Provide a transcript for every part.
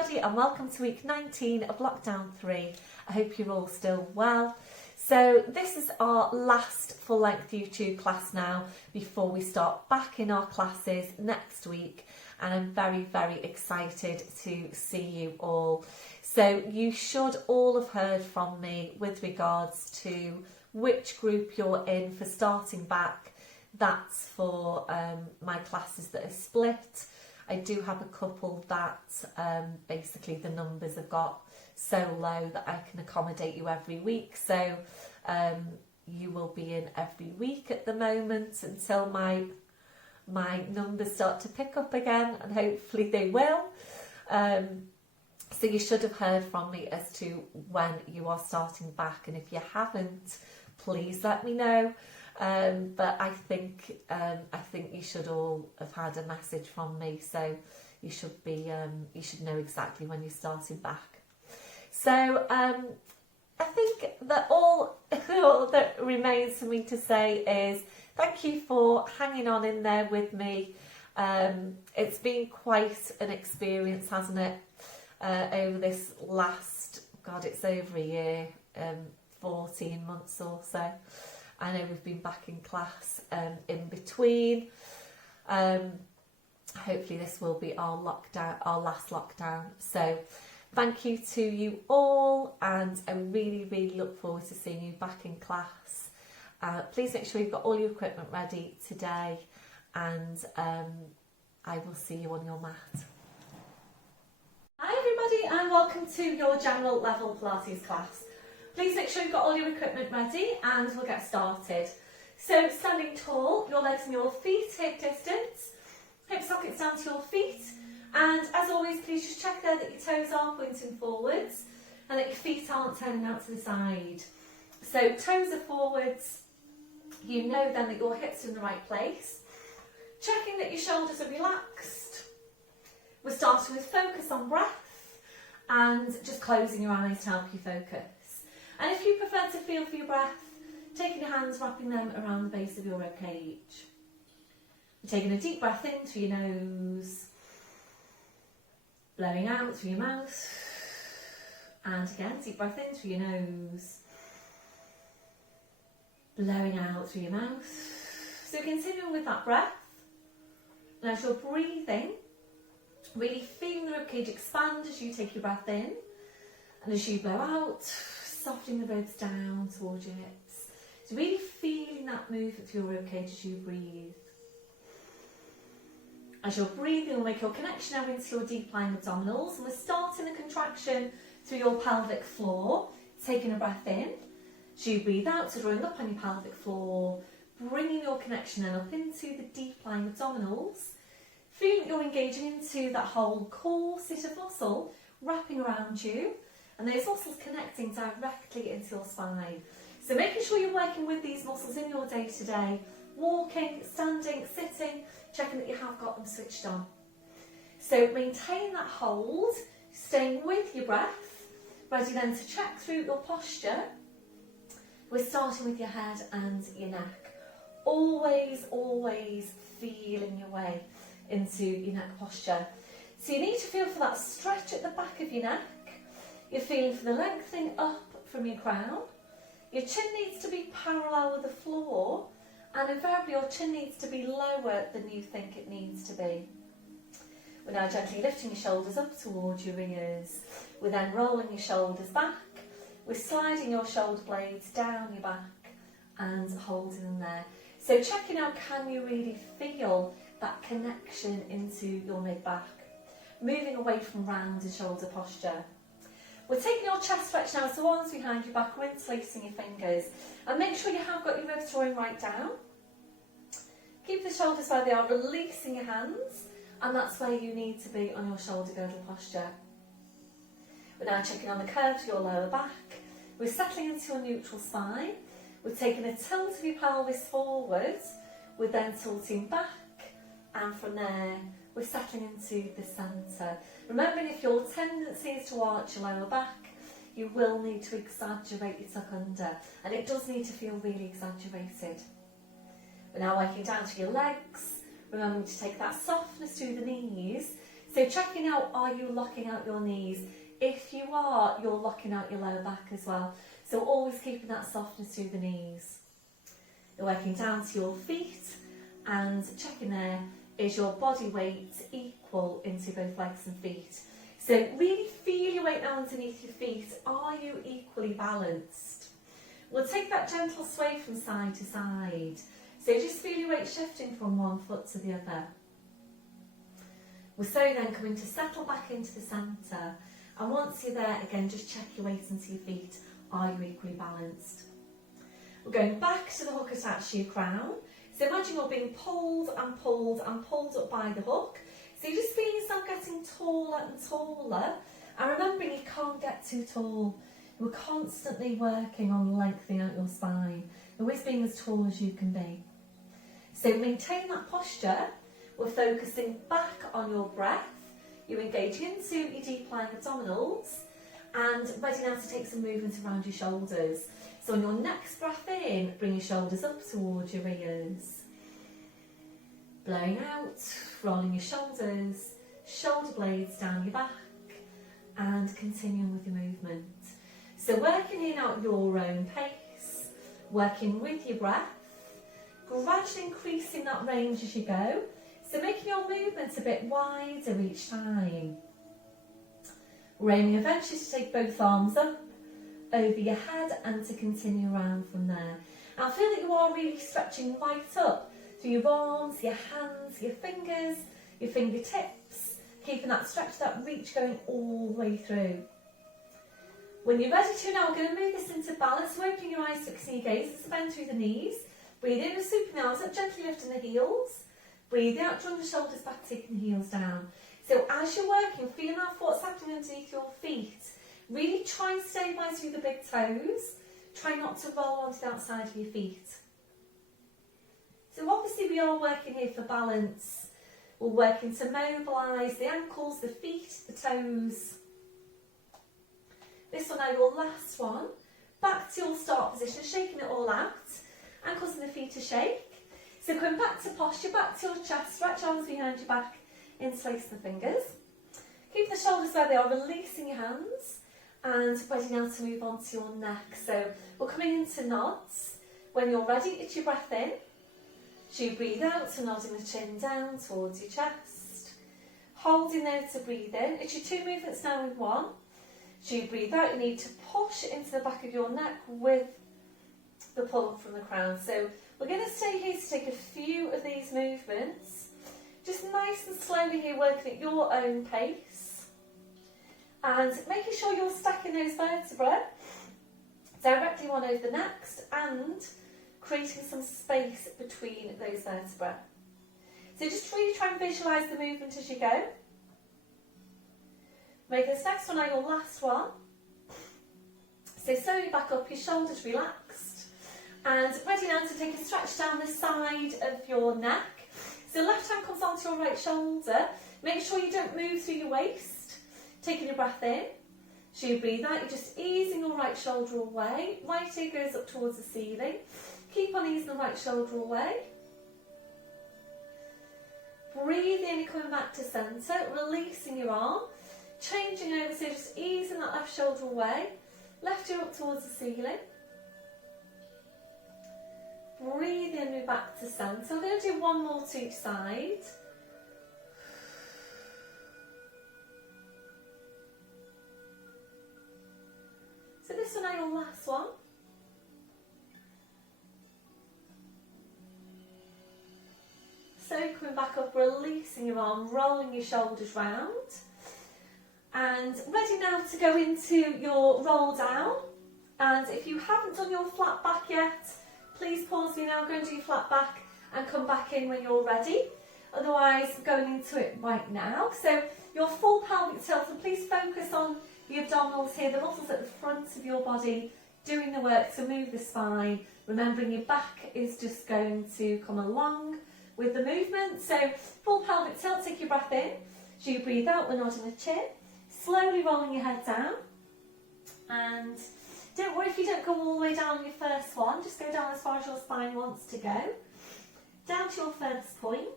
everybody and welcome to week 19 of lockdown 3. I hope you're all still well. So this is our last full-length YouTube class now before we start back in our classes next week, and I'm very excited to see you all. So you should all have heard from me with regards to which group you're in for starting back. That's for my classes that are split. I do have a couple that basically the numbers have got so low that I can accommodate you every week. So you will be in every week at the moment until my numbers start to pick up again, and hopefully they will. So you should have heard from me as to when you are starting back, and if you haven't, please let me know. But I think you should all have had a message from me, so you should know exactly when you're starting back. So I think that all that remains for me to say is thank you for hanging on in there with me. It's been quite an experience, hasn't it? Over this last, God, it's over a year, 14 months or so. I know we've been back in class in between. Hopefully this will be our last lockdown. So thank you to you all, and I really look forward to seeing you back in class. Please make sure you've got all your equipment ready today, and I will see you on your mat. Hi everybody, and welcome to your general level Pilates class. Please make sure you've got all your equipment ready and we'll get started. So standing tall, your legs and your feet hip distance, hip sockets down to your feet, and as always please just check there that your toes are pointing forwards and that your feet aren't turning out to the side. So toes are forwards, you know then that your hips are in the right place. Checking that your shoulders are relaxed. We're starting with focus on breath and just closing your eyes to help you focus. And if you prefer to feel for your breath, taking your hands, wrapping them around the base of your ribcage. You're taking a deep breath in through your nose, blowing out through your mouth, and again, deep breath in through your nose, blowing out through your mouth. So continuing with that breath, and as you're breathing, really feeling the ribcage expand as you take your breath in, and as you blow out, softening the ribs down towards your hips. So really feeling that movement through your ribcage as you breathe. As you're breathing, you'll make your connection now into your deep lying abdominals, and we're starting the contraction through your pelvic floor, taking a breath in. As you breathe out, so drawing up on your pelvic floor, bringing your connection then up into the deep lying abdominals, feeling that you're engaging into that whole core sit of muscle wrapping around you, and those muscles connecting directly into your spine. So making sure you're working with these muscles in your day to day, walking, standing, sitting, checking that you have got them switched on. So maintain that hold, staying with your breath, ready then to check through your posture. We're starting with your head and your neck. Always feeling your way into your neck posture. So you need to feel for that stretch at the back of your neck. You're feeling for the lengthening up from your crown. Your chin needs to be parallel with the floor, and invariably your chin needs to be lower than you think it needs to be. We're now gently lifting your shoulders up towards your ears. We're then rolling your shoulders back. We're sliding your shoulder blades down your back and holding them there. So checking out, can you really feel that connection into your mid-back? Moving away from round and shoulder posture. We're taking your chest stretch now, so arms behind your back, we're interlacing your fingers. And make sure you have got your ribs drawing right down. Keep the shoulders where they are, releasing your hands, and that's where you need to be on your shoulder girdle posture. We're now checking on the curve to your lower back. We're settling into your neutral spine. We're taking a tilt of your pelvis forward. We're then tilting back, and from there, we're settling into the centre. Remembering if your tendency is to arch your lower back, you will need to exaggerate your tuck under, and it does need to feel really exaggerated. We're now working down to your legs, remembering to take that softness through the knees So checking out, are you locking out your knees? If you are, you're locking out your lower back as well. So always keeping that softness through the knees. You're working down to your feet and checking there, is your body weight equal into both legs and feet? So really feel your weight now underneath your feet. Are you equally balanced? We'll take that gentle sway from side to side. So just feel your weight shifting from one foot to the other. We're slowly then coming to settle back into the centre. And once you're there, again, just check your weight into your feet. Are you equally balanced? We're going back to the hook attached to your crown. So imagine you're being pulled and pulled and pulled up by the hook. So you just feel yourself getting taller and taller. And remembering you can't get too tall. We're constantly working on lengthening out your spine. Always being as tall as you can be. So maintain that posture. We're focusing back on your breath. You're engaging into your deep lying abdominals. And ready now to take some movement around your shoulders. So on your next breath in, bring your shoulders up towards your ears. Blowing out, rolling your shoulders, shoulder blades down your back, and continuing with your movement. So working in out your own pace, working with your breath, gradually increasing that range as you go. So making your movements a bit wider each time. We're aiming eventually to take both arms up over your head and to continue around from there. I feel that you are really stretching right up through your arms, your hands, your fingers, your fingertips, keeping that stretch, that reach going all the way through. When you're ready to now, we're going to move this into balance. So opening your eyes, fixing your gaze, bend through the knees. Breathe in with supine arms up, gently lifting the heels. Breathe out, drawing the shoulders back, taking the heels down. So as you're working, feel now what's happening underneath your feet. Really try and stabilise through the big toes. Try not to roll onto the outside of your feet. So obviously we are working here for balance. We're working to mobilise the ankles, the feet, the toes. This one now, your last one. Back to your start position, shaking it all out. Ankles and the feet to shake. So coming back to posture, back to your chest, stretch arms behind your back, interlace the fingers. Keep the shoulders where they are, releasing your hands. And ready now to move on to your neck. So we're coming into nods. When you're ready, it's your breath in. So you breathe out, so nodding the chin down towards your chest. Holding there to breathe in. It's your two movements now in one. So you breathe out, you need to push into the back of your neck with the pull up from the crown. So we're going to stay here to take a few of these movements. Just nice and slowly here, working at your own pace. And making sure you're stacking those vertebrae directly one over the next and creating some space between those vertebrae. So just really try and visualise the movement as you go. Make this next one now your last one. So slowly back up, your shoulders relaxed. And ready now to take a stretch down the side of your neck. So left hand comes onto your right shoulder. Make sure you don't move through your waist. Taking your breath in. So you breathe out, you're just easing your right shoulder away. Right ear goes up towards the ceiling. Keep on easing the right shoulder away. Breathe in, coming back to centre, releasing your arm. Changing over, so just easing that left shoulder away. Left ear up towards the ceiling. Breathe in, move back to centre. So we're going to do one more to each side. So this one now your last one. So coming back up, releasing your arm, rolling your shoulders round. And ready now to go into your roll down. And if you haven't done your flat back yet, please pause me now, go and do your flat back and come back in when you're ready. Otherwise, going into it right now. So your full pelvic tilt, so please focus on the abdominals here, the muscles at the front of your body, doing the work to move the spine. Remembering your back is just going to come along with the movement. So full pelvic tilt, take your breath in. So you breathe out, we're nodding the chin. Slowly rolling your head down. And don't worry if you don't go all the way down on your first one, just go down as far as your spine wants to go. Down to your first point.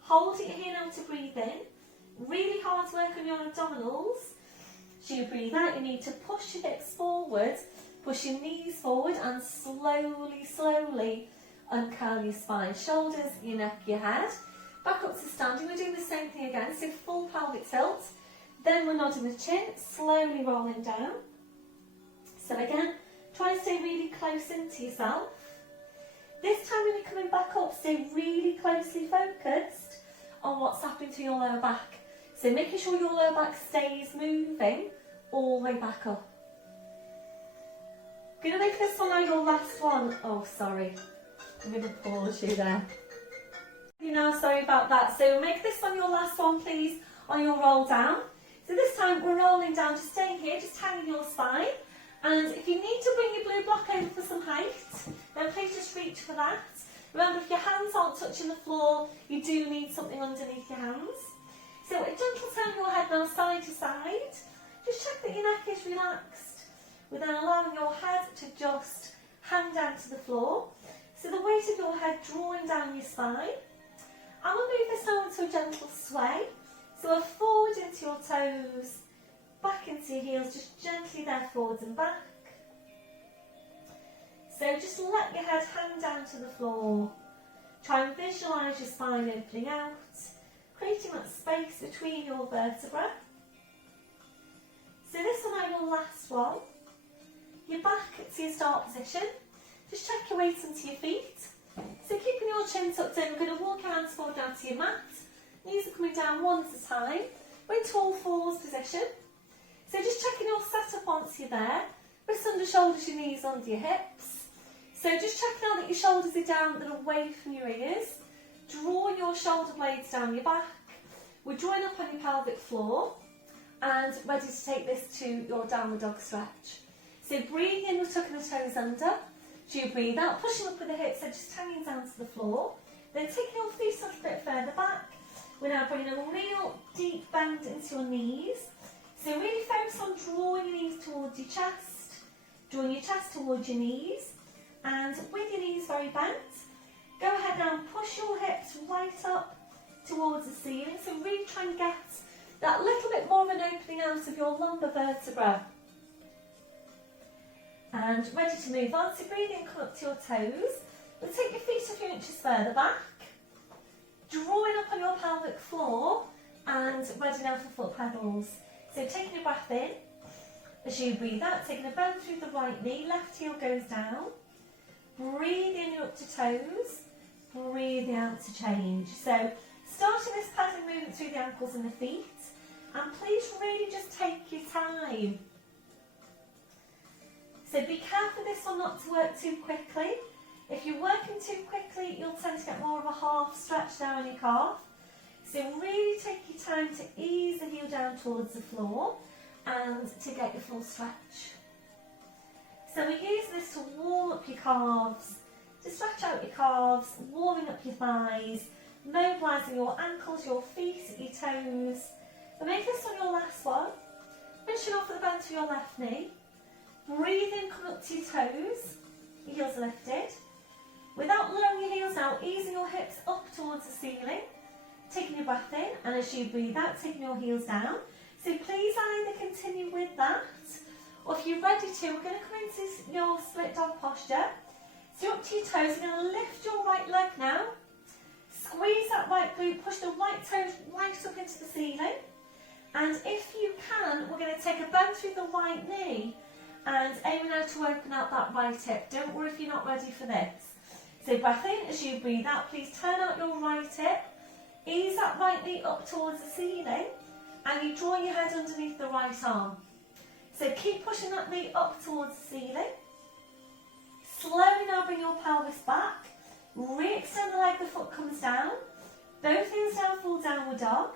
Hold it here now to breathe in. Really hard work on your abdominals. So you breathe out, you need to push your hips forward, push your knees forward, and slowly, slowly uncurl your spine. Shoulders, your neck, your head. Back up to standing. We're doing the same thing again, so full pelvic tilt. Then we're nodding the chin, slowly rolling down. So again, try and stay really close into yourself. This time when you're coming back up, stay really closely focused on what's happening to your lower back. So making sure your lower back stays moving all the way back up. I'm going to make this one now your last one. Oh, sorry. I'm going to pause you there. You know, sorry about that. So make this one your last one, please, on your roll down. So this time we're rolling down, just staying here, just hanging your spine. And if you need to bring your blue block over for some height, then please just reach for that. Remember, if your hands aren't touching the floor, you do need something underneath your hands. So a gentle turn your head now side to side. Just check that your neck is relaxed. We're then allowing your head to just hang down to the floor. So the weight of your head drawing down your spine. And we'll move this now into a gentle sway. So we're forward into your toes, back into your heels, just gently there forwards and back. So just let your head hang down to the floor. Try and visualise your spine opening out, creating that space between your vertebrae. So this one, your last one. You're back to your start position. Just check your weight into your feet. So keeping your chin tucked in, we're going to walk your hands forward down to your mat. Knees are coming down one at a time. We're into all fours position. So just checking your setup once you're there. Wrists under shoulders, your knees under your hips. So just check now that your shoulders are down and away from your ears. Draw your shoulder blades down your back. We're drawing up on your pelvic floor and ready to take this to your downward dog stretch. So breathe in, we're tucking the toes under. So you breathe out, pushing up with the hips, so just hanging down to the floor. Then taking your feet a little bit further back. We're now bringing a real deep bend into your knees. So really focus on drawing your knees towards your chest, drawing your chest towards your knees, and with your knees very bent, go ahead now and push your hips right up towards the ceiling. So really try and get that little bit more of an opening out of your lumbar vertebra. And ready to move on. So breathe in, come up to your toes. We'll take your feet a few inches further back, drawing up on your pelvic floor, and ready now for foot pedals. So taking a breath in, as you breathe out, taking a bend through the right knee, left heel goes down. Breathe in up to toes, breathe out to change. So starting this pedaling movement through the ankles and the feet, and please really just take your time. So be careful this one not to work too quickly. If you're working too quickly, you'll tend to get more of a half stretch down in your calf. So really take your time to ease the heel down towards the floor and to get your full stretch. So we use this to warm up your calves, to stretch out your calves, warming up your thighs, mobilising your ankles, your feet, your toes. And make this one your last one. Finishing off with a bend to your left knee. Breathe in, come up to your toes, your heels lifted. Without lowering your heels out, easing your hips up towards the ceiling. Taking your breath in, and as you breathe out, taking your heels down. So please either continue with that, or if you're ready to, we're going to come into your split dog posture. So up to your toes, you're going to lift your right leg now. Squeeze that right glute, push the right toes right up into the ceiling. And if you can, we're going to take a bend through the right knee and aim now to open out that right hip. Don't worry if you're not ready for this. So breath in, as you breathe out, please turn out your right hip. Ease that right knee up towards the ceiling, and you draw your head underneath the right arm. So keep pushing that knee up towards the ceiling. Slowly now bring your pelvis back. Re-extend the leg, the foot comes down. Both heels down, full downward dog.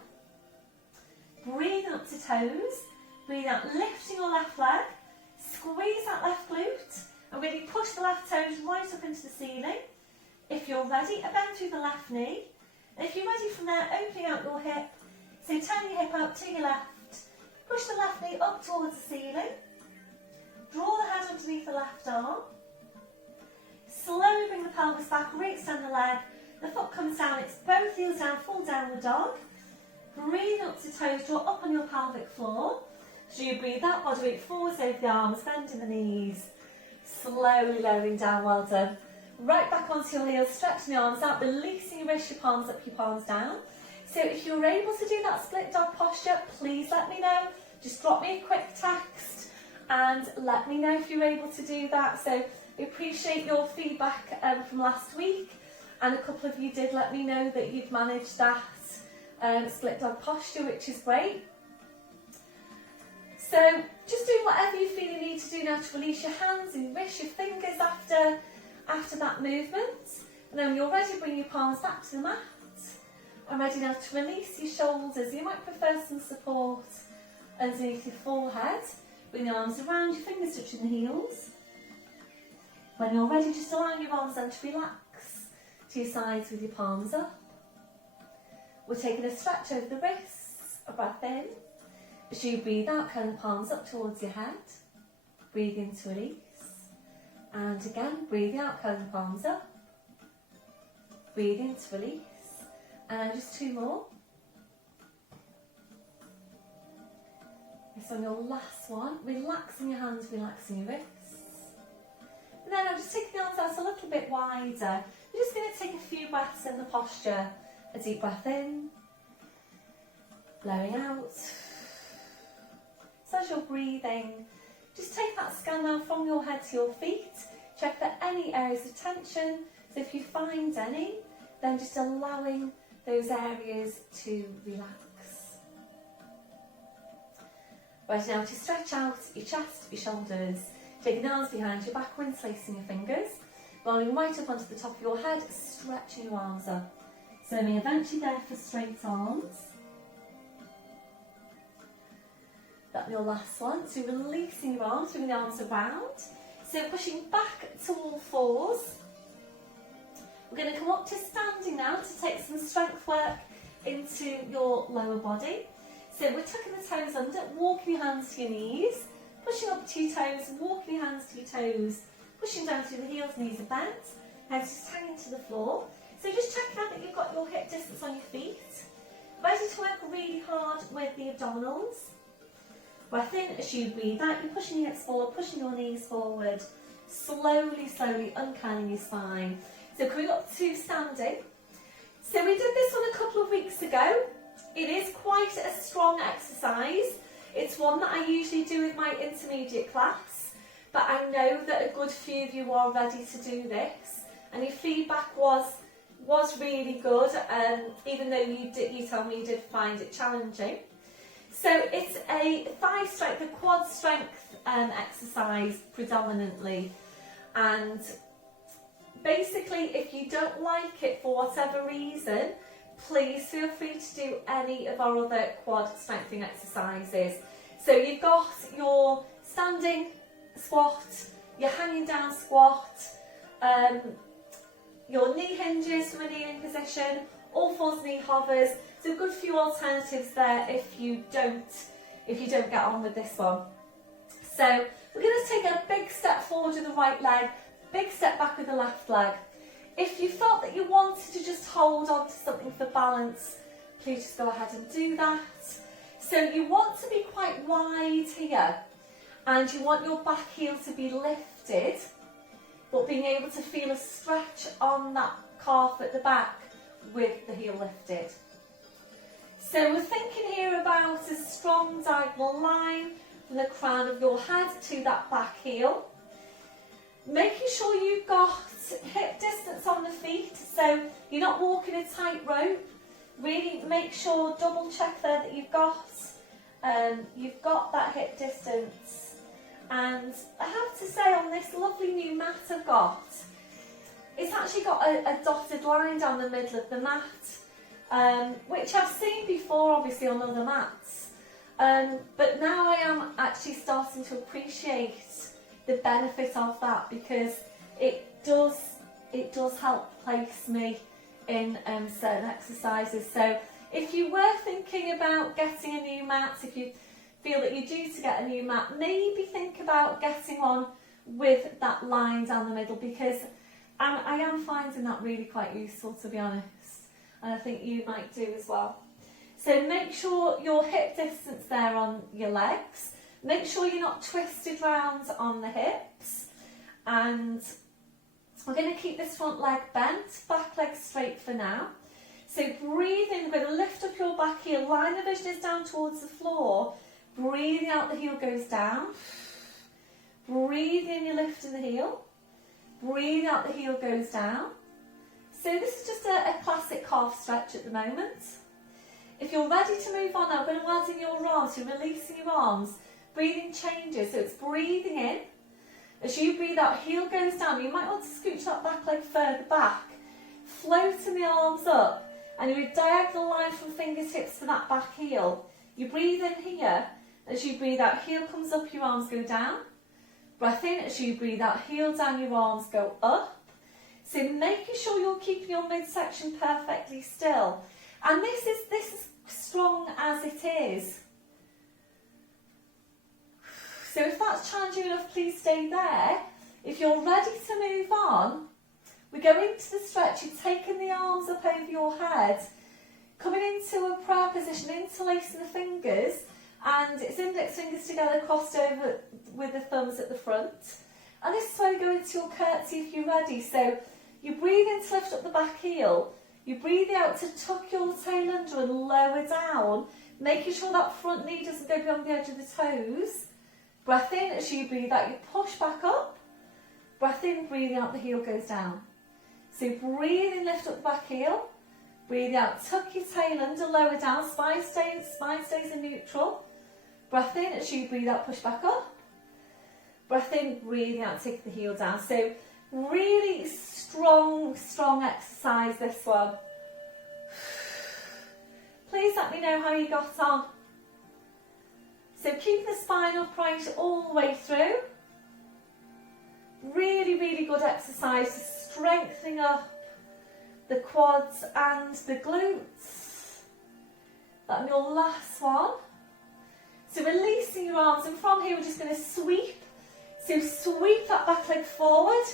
Breathing up to toes. Breathe out, lifting your left leg. Squeeze that left glute, and really push the left toes right up into the ceiling. If you're ready, a bend through the left knee. And if you're ready from there, opening out your hip. So turn your hip out to your left. Push the left knee up towards the ceiling. Draw the head underneath the left arm. Slowly bring the pelvis back, re-extend the leg. The foot comes down, it's both heels down, full downward dog. Breathe up to toes, draw up on your pelvic floor. So you breathe out, body weight forwards over the arms, bending the knees, slowly lowering down, well done. Right back onto your heels, stretching the arms out, releasing your wrists, your palms up, your palms down. So if you're able to do that split dog posture, please let me know. Just drop me a quick text and let me know if you're able to do that. So I appreciate your feedback from last week, and a couple of you did let me know that you'd managed that split dog posture, which is great. So just doing whatever you feel you need to do now to release your hands and wrist, your fingers after that movement. And then when you're ready, bring your palms back to the mat. I'm ready now to release your shoulders. You might prefer some support underneath your forehead. Bring the arms around, your fingers touching the heels. When you're ready, just allowing your arms then to relax to your sides with your palms up. We're taking a stretch over the wrists, a breath in. As you breathe out, curl the palms up towards your head. Breathe in to release. And again, breathe out, curl the palms up. Breathe in to release. And just two more. So on your last one, relaxing your hands, relaxing your wrists. And then I'm just taking the arms out a little bit wider. We're just going to take a few breaths in the posture. A deep breath in, blowing out. So as you're breathing, just take that scan now from your head to your feet. Check for any areas of tension. So if you find any, then just allowing those areas to relax. Right, now to stretch out your chest, your shoulders, taking the arms behind your back, interlacing your fingers, rolling right up onto the top of your head, stretching your arms up. So we eventually go for straight arms. That's your last one. So releasing your arms, bringing the arms around. So pushing back to all fours. We're going to come up to standing now to take some strength work into your lower body. So we're tucking the toes under, walking your hands to your knees, pushing up to your toes, walking your hands to your toes, pushing down through the heels, knees are bent, heads just hanging to the floor. So just checking out that you've got your hip distance on your feet. Ready to work really hard with the abdominals. Breath in as you breathe out, you're pushing your hips forward, pushing your knees forward, slowly, slowly uncurling your spine. So coming up to standing. So we did this one a couple of weeks ago. It is quite a strong exercise. It's one that I usually do with my intermediate class, but I know that a good few of you are ready to do this, and your feedback was really good, even though you tell me you did find it challenging. So it's a thigh strength, a quad strength exercise predominantly, and basically if you don't like it for whatever reason, please feel free to do any of our other quad strengthening exercises. So you've got your standing squat, your hanging down squat, your knee hinges from a kneeling position, all fours knee hovers. So a good few alternatives there if you don't get on with this one. So we're going to take a big step forward with the right leg, big step back with the left leg. If you felt that you wanted to just hold on to something for balance, please just go ahead and do that. So you want to be quite wide here, and you want your back heel to be lifted, but being able to feel a stretch on that calf at the back with the heel lifted. So we're thinking here about a strong diagonal line from the crown of your head to that back heel. Making sure you've got hip distance on the feet, so you're not walking a tightrope. Really make sure, double check there that you've got that hip distance. And I have to say, on this lovely new mat I've got, it's actually got a dotted line down the middle of the mat, which I've seen before obviously on other mats, but now I am actually starting to appreciate the benefit of that, because it does help place me in certain exercises. So if you were thinking about getting a new mat, if you feel that you're due to get a new mat, maybe think about getting one with that line down the middle, because I am finding that really quite useful, to be honest, and I think you might do as well. So So make sure your hip distance there on your legs. Make sure you're not twisted round on the hips. And we're going to keep this front leg bent, back leg straight for now. So breathe in, we're going to lift up your back heel, line of vision is down towards the floor. Breathing out, the heel goes down. Breathe in, you're lifting the heel. Breathe out, the heel goes down. So this is just a classic calf stretch at the moment. If you're ready to move on now, I'm going to add in your arms, you're releasing your arms. Breathing changes, so it's breathing in. As you breathe out, heel goes down. You might want to scooch that back leg further back. Floating the arms up. And you diagonal line from fingertips to that back heel. You breathe in here. As you breathe out, heel comes up, your arms go down. Breath in, as you breathe out, heel down, your arms go up. So making sure you're keeping your midsection perfectly still. And this is strong as it is. So if that's challenging enough, please stay there. If you're ready to move on, we go into the stretch. You've taken the arms up over your head, coming into a prayer position, interlacing the fingers, and it's index fingers together, crossed over with the thumbs at the front. And this is where we go into your curtsy if you're ready. So you breathe in to lift up the back heel. You breathe out to tuck your tail under and lower down, making sure that front knee doesn't go beyond the edge of the toes. Breath in, as you breathe out, you push back up. Breath in, breathing out, the heel goes down. So breathe in, lift up the back heel. Breathe out, tuck your tail under, lower down, spine stays in neutral. Breath in, as you breathe out, push back up. Breath in, breathing out, take the heel down. So really strong exercise, this one. Please let me know how you got on. So keep the spine upright all the way through. Really good exercise, strengthening up the quads and the glutes. That'll be your last one. So releasing your arms, and from here we're just going to sweep. So sweep that back leg forward.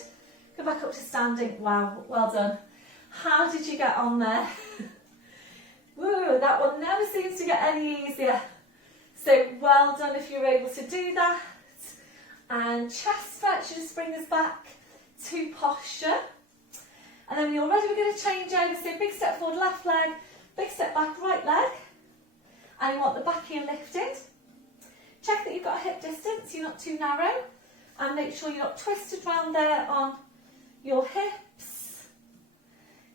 Go back up to standing. Wow, well done. How did you get on there? Woo, that one never seems to get any easier. So well done if you're able to do that. And chest stretch, just bring us back to posture. And then when you're ready, we're going to change over. So big step forward, left leg, big step back, right leg. And you want the back heel lifted. Check that you've got a hip distance, you're not too narrow. And make sure you're not twisted round there on your hips.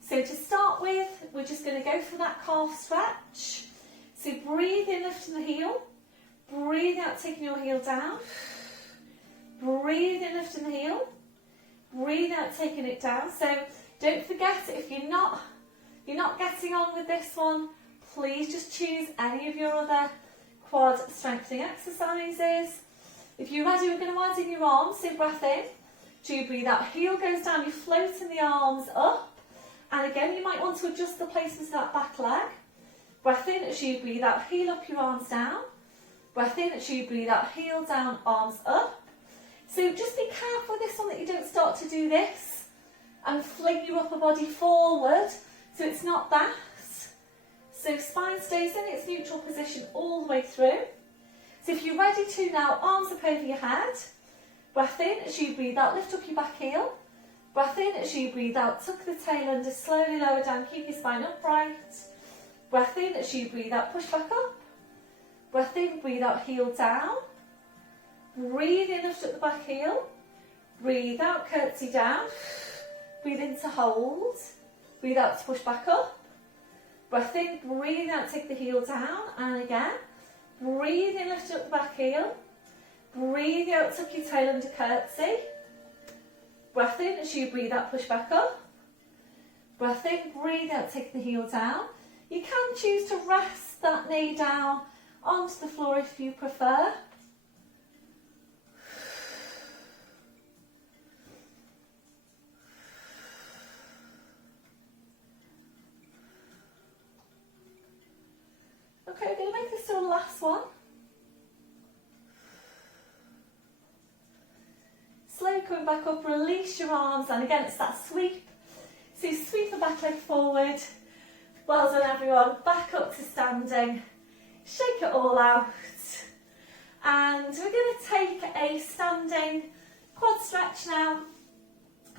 So to start with, we're just going to go for that calf stretch. So breathe in, lifting the heel. Breathe out, taking your heel down. Breathe in, lifting the heel. Breathe out, taking it down. So don't forget, if you're not getting on with this one, please just choose any of your other quad strengthening exercises. If you're ready, we're going to add in your arms. So breath in. So you breathe out, heel goes down, you're floating the arms up. And again, you might want to adjust the placement of that back leg. Breath in, as you breathe out, heel up, your arms down. Breath in, as you breathe out, heel down, arms up. So just be careful with this one that you don't start to do this and fling your upper body forward, so it's not that. So spine stays in its neutral position all the way through. So if you're ready to now, arms up over your head. Breath in, as you breathe out, lift up your back heel. Breath in, as you breathe out, tuck the tail under, slowly lower down, keep your spine upright. Breath in, as you breathe out, push back up. Breath in, breathe out, heel down. Breathe in, lift up the back heel. Breathe out, curtsy down. Breathe in to hold. Breathe out to push back up. Breath in, breathe out, take the heel down. And again. Breathe in, lift up the back heel. Breathe out, tuck your tail under, curtsy. Breath in, as you breathe out, push back up. Breath in, breathe out, take the heel down. You can choose to rest that knee down onto the floor if you prefer. Okay, we're going to make this the last one. Slowly coming back up, release your arms, and again it's that sweep. So you sweep the back leg forward, Well done everyone. Back up to standing. Shake it all out. And we're going to take a standing quad stretch now.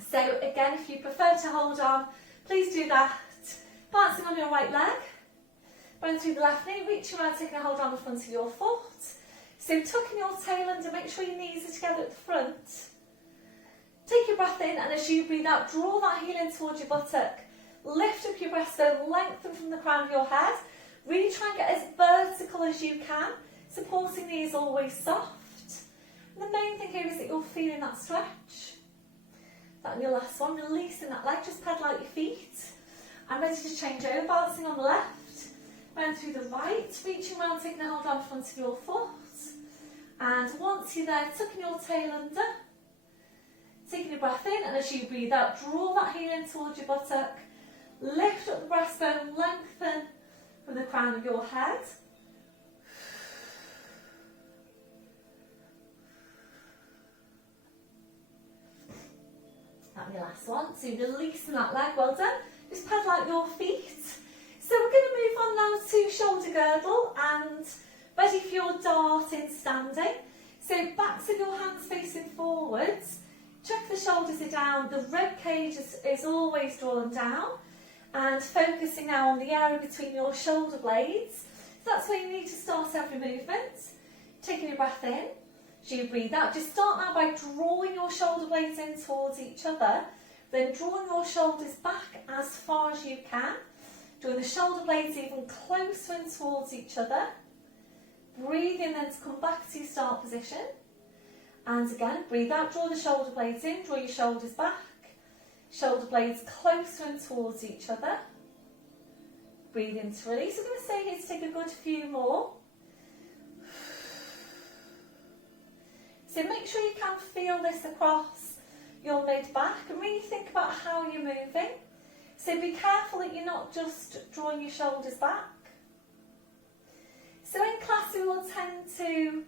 So again, if you prefer to hold on, please do that. Balancing on your right leg. Run through the left knee, reaching around, taking a hold on the front of your foot. So tucking your tail under, make sure your knees are together at the front. Take your breath in, and as you breathe out, draw that heel in towards your buttock. Lift up your breastbone, lengthen from the crown of your head. Really try and get as vertical as you can. Supporting knees always soft. And the main thing here is that you're feeling that stretch. That on your last one, releasing that leg, just pedal out your feet. I'm ready to change over, balancing on the left. Round through the right, reaching around, taking a hold on the front of your foot. And once you're there, tucking your tail under. Taking your breath in, and as you breathe out, draw that heel in towards your buttock. Lift up the breastbone, lengthen from the crown of your head. That'll be your last one. So releasing that leg, well done. Just pedal out your feet. So we're going to move on now to shoulder girdle and ready for your dart in standing. So backs of your hands facing forwards. Check the shoulders are down. The rib cage is always drawn down. And focusing now on the area between your shoulder blades. So that's where you need to start every movement. Taking your breath in. As you breathe out, just start now by drawing your shoulder blades in towards each other. Then drawing your shoulders back as far as you can. Drawing the shoulder blades even closer in towards each other. Breathe in then to come back to your start position. And again, breathe out, draw the shoulder blades in, draw your shoulders back. Shoulder blades closer in towards each other. Breathe in to release. I'm going to stay here to take a good few more. So make sure you can feel this across your mid-back and really think about how you're moving. So be careful that you're not just drawing your shoulders back. So in class we will tend to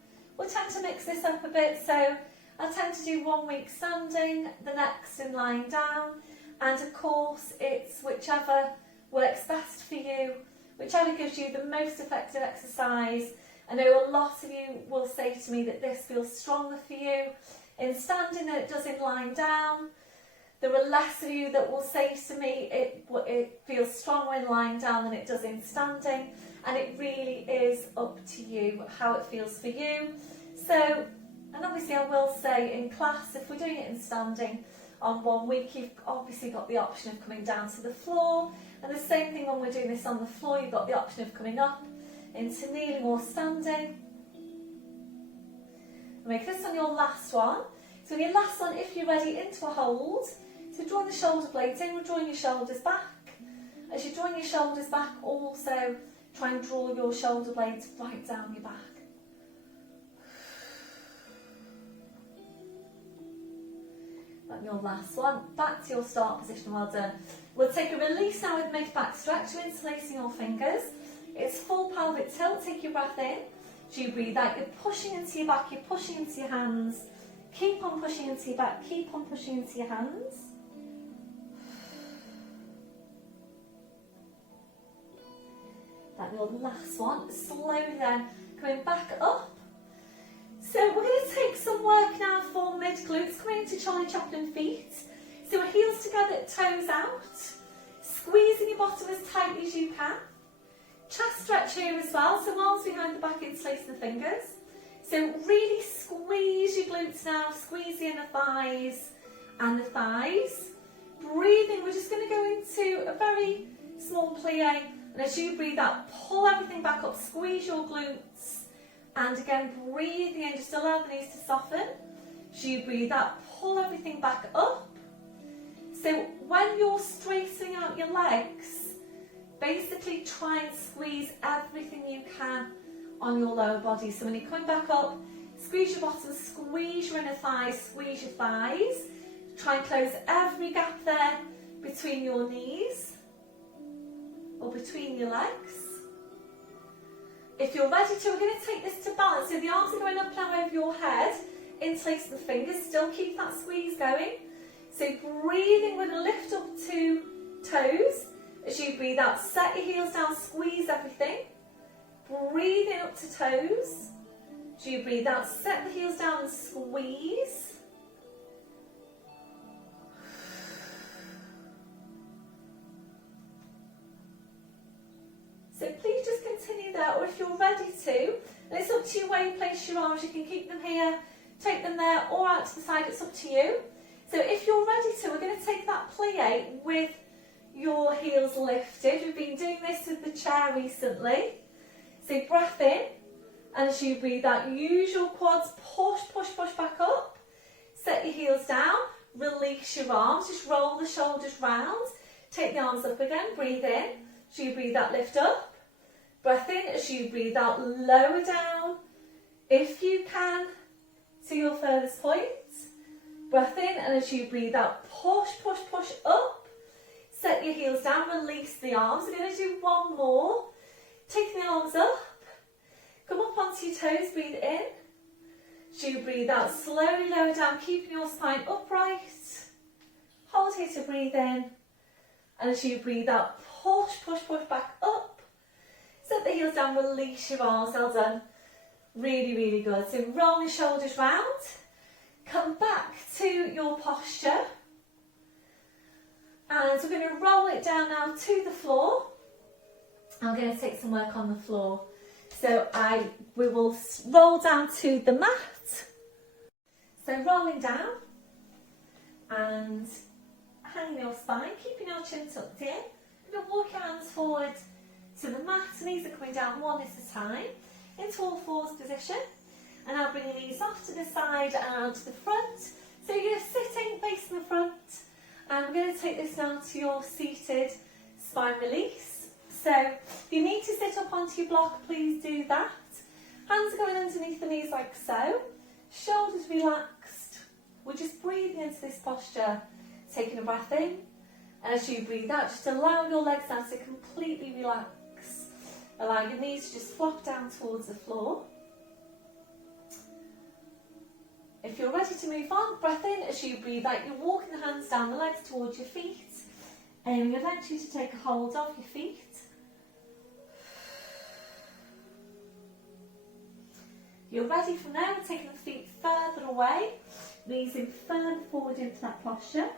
mix this up a bit. So I tend to do 1 week standing, the next in lying down, and of course it's whichever works best for you, whichever gives you the most effective exercise. I know a lot of you will say to me that this feels stronger for you in standing than it does in lying down. There are less of you that will say to me it feels stronger in lying down than it does in standing, and it really is up to you how it feels for you. So, and obviously I will say in class, if we're doing it in standing on 1 week, you've obviously got the option of coming down to the floor, and the same thing when we're doing this on the floor, you've got the option of coming up into kneeling or standing. Make this on your last one. So in your last one, if you're ready, into a hold. So drawing the shoulder blades in, we're drawing your shoulders back. As you're drawing your shoulders back, also try and draw your shoulder blades right down your back. And your last one, back to your start position, well done. We'll take a release now with mid-back stretch, you're interlacing your fingers. It's full pelvic tilt, take your breath in. As you breathe out, you're pushing into your back, you're pushing into your hands. Keep on pushing into your back, keep on pushing into your hands. That's your last one. Slowly then, coming back up. So we're going to take some work now for mid-glutes, coming into Charlie Chaplin feet. So we're heels together, toes out. Squeezing your bottom as tightly as you can. Chest stretch here as well, so arms behind the back, interlacing the fingers. So really squeeze your glutes now, squeeze the inner thighs and the thighs. Breathing, we're just going to go into a very small plie, and as you breathe out, pull everything back up, squeeze your glutes, and again breathing in, just allow the knees to soften. As you breathe out, pull everything back up. So when you're straightening out your legs, basically try and squeeze everything you can on your lower body. So when you're coming back up, squeeze your bottom, squeeze your inner thighs, squeeze your thighs. Try and close every gap there between your knees or between your legs. If you're ready to, we're going to take this to balance. So the arms are going up now over your head, interlace the fingers, still keep that squeeze going. So breathing, we're going to lift up to toes. As you breathe out, set your heels down, squeeze everything. Breathing up to toes. As you breathe out, set the heels down and squeeze. So please just continue there, or if you're ready to, and it's up to you where you place your arms, you can keep them here, take them there, or out to the side, it's up to you. So if you're ready to, we're going to take that plie with your heels lifted. We've been doing this with the chair recently. So breath in, and as you breathe out, use your quads, push, push, push back up. Set your heels down, release your arms, just roll the shoulders round. Take the arms up again, breathe in. As you breathe out, lift up. Breath in, as you breathe out, lower down. If you can, to your furthest point. Breath in, and as you breathe out, push, push, push up. Set your heels down, release the arms. We're going to do one more. Take the arms up. Come up onto your toes, breathe in. As you breathe out, slowly lower down, keeping your spine upright. Hold here to breathe in. And as you breathe out, push, push, push back up. Set the heels down, release your arms. Well done. Really, really good. So roll your shoulders round. Come back to your posture. And we're going to roll it down now to the floor. I'm going to take some work on the floor. So we will roll down to the mat. So rolling down and hanging your spine, keeping your chin tucked in. You're going to walk your hands forward to the mat, knees are coming down one at a time, into all fours position. And now bring your knees off to the side and to the front. So you're sitting facing the front. And we're going to take this now to your seated spine release. So if you need to sit up onto your block, please do that. Hands are going underneath the knees like so. Shoulders relaxed. We're just breathing into this posture, taking a breath in. And as you breathe out, just allow your legs now to completely relax. Allow your knees to just flop down towards the floor. If you're ready to move on, breath in. As you breathe out, you're walking the hands down the legs towards your feet. And we invite you to take a hold of your feet. You're ready from there, we're taking the feet further away, knees in further forward into that posture.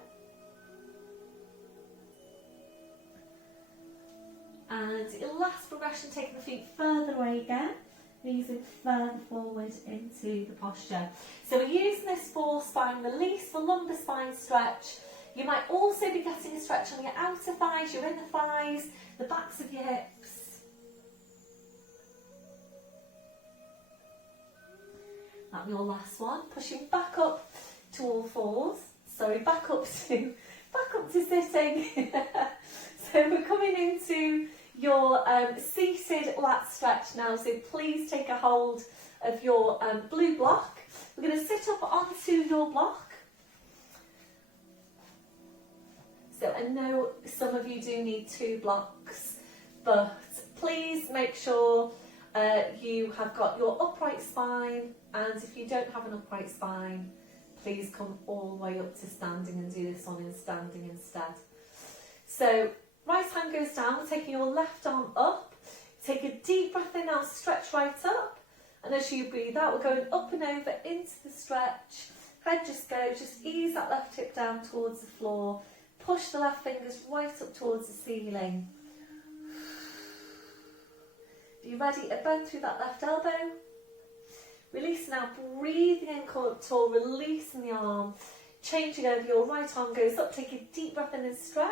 And your last progression, taking the feet further away again, knees in further forward into the posture. So we're using this for spine release, for lumbar spine stretch. You might also be getting a stretch on your outer thighs, your inner thighs, the backs of your hips. That'll be your last one. Pushing back up to all fours. Sorry, back up to sitting. So we're coming into your seated lat stretch now. So please take a hold of your blue block. We're going to sit up onto your block. So I know some of you do need 2 blocks, but please make sure you have got your upright spine, and if you don't have an upright spine, please come all the way up to standing and do this one in standing instead. So right hand goes down, we're taking your left arm up, take a deep breath in now, stretch right up, and as you breathe out, we're going up and over into the stretch. Head just goes, just ease that left hip down towards the floor, push the left fingers right up towards the ceiling. Are you ready? A bend through that left elbow. Release now, breathing in, come up tall, releasing the arm. Changing over, your right arm goes up, take a deep breath in and stretch.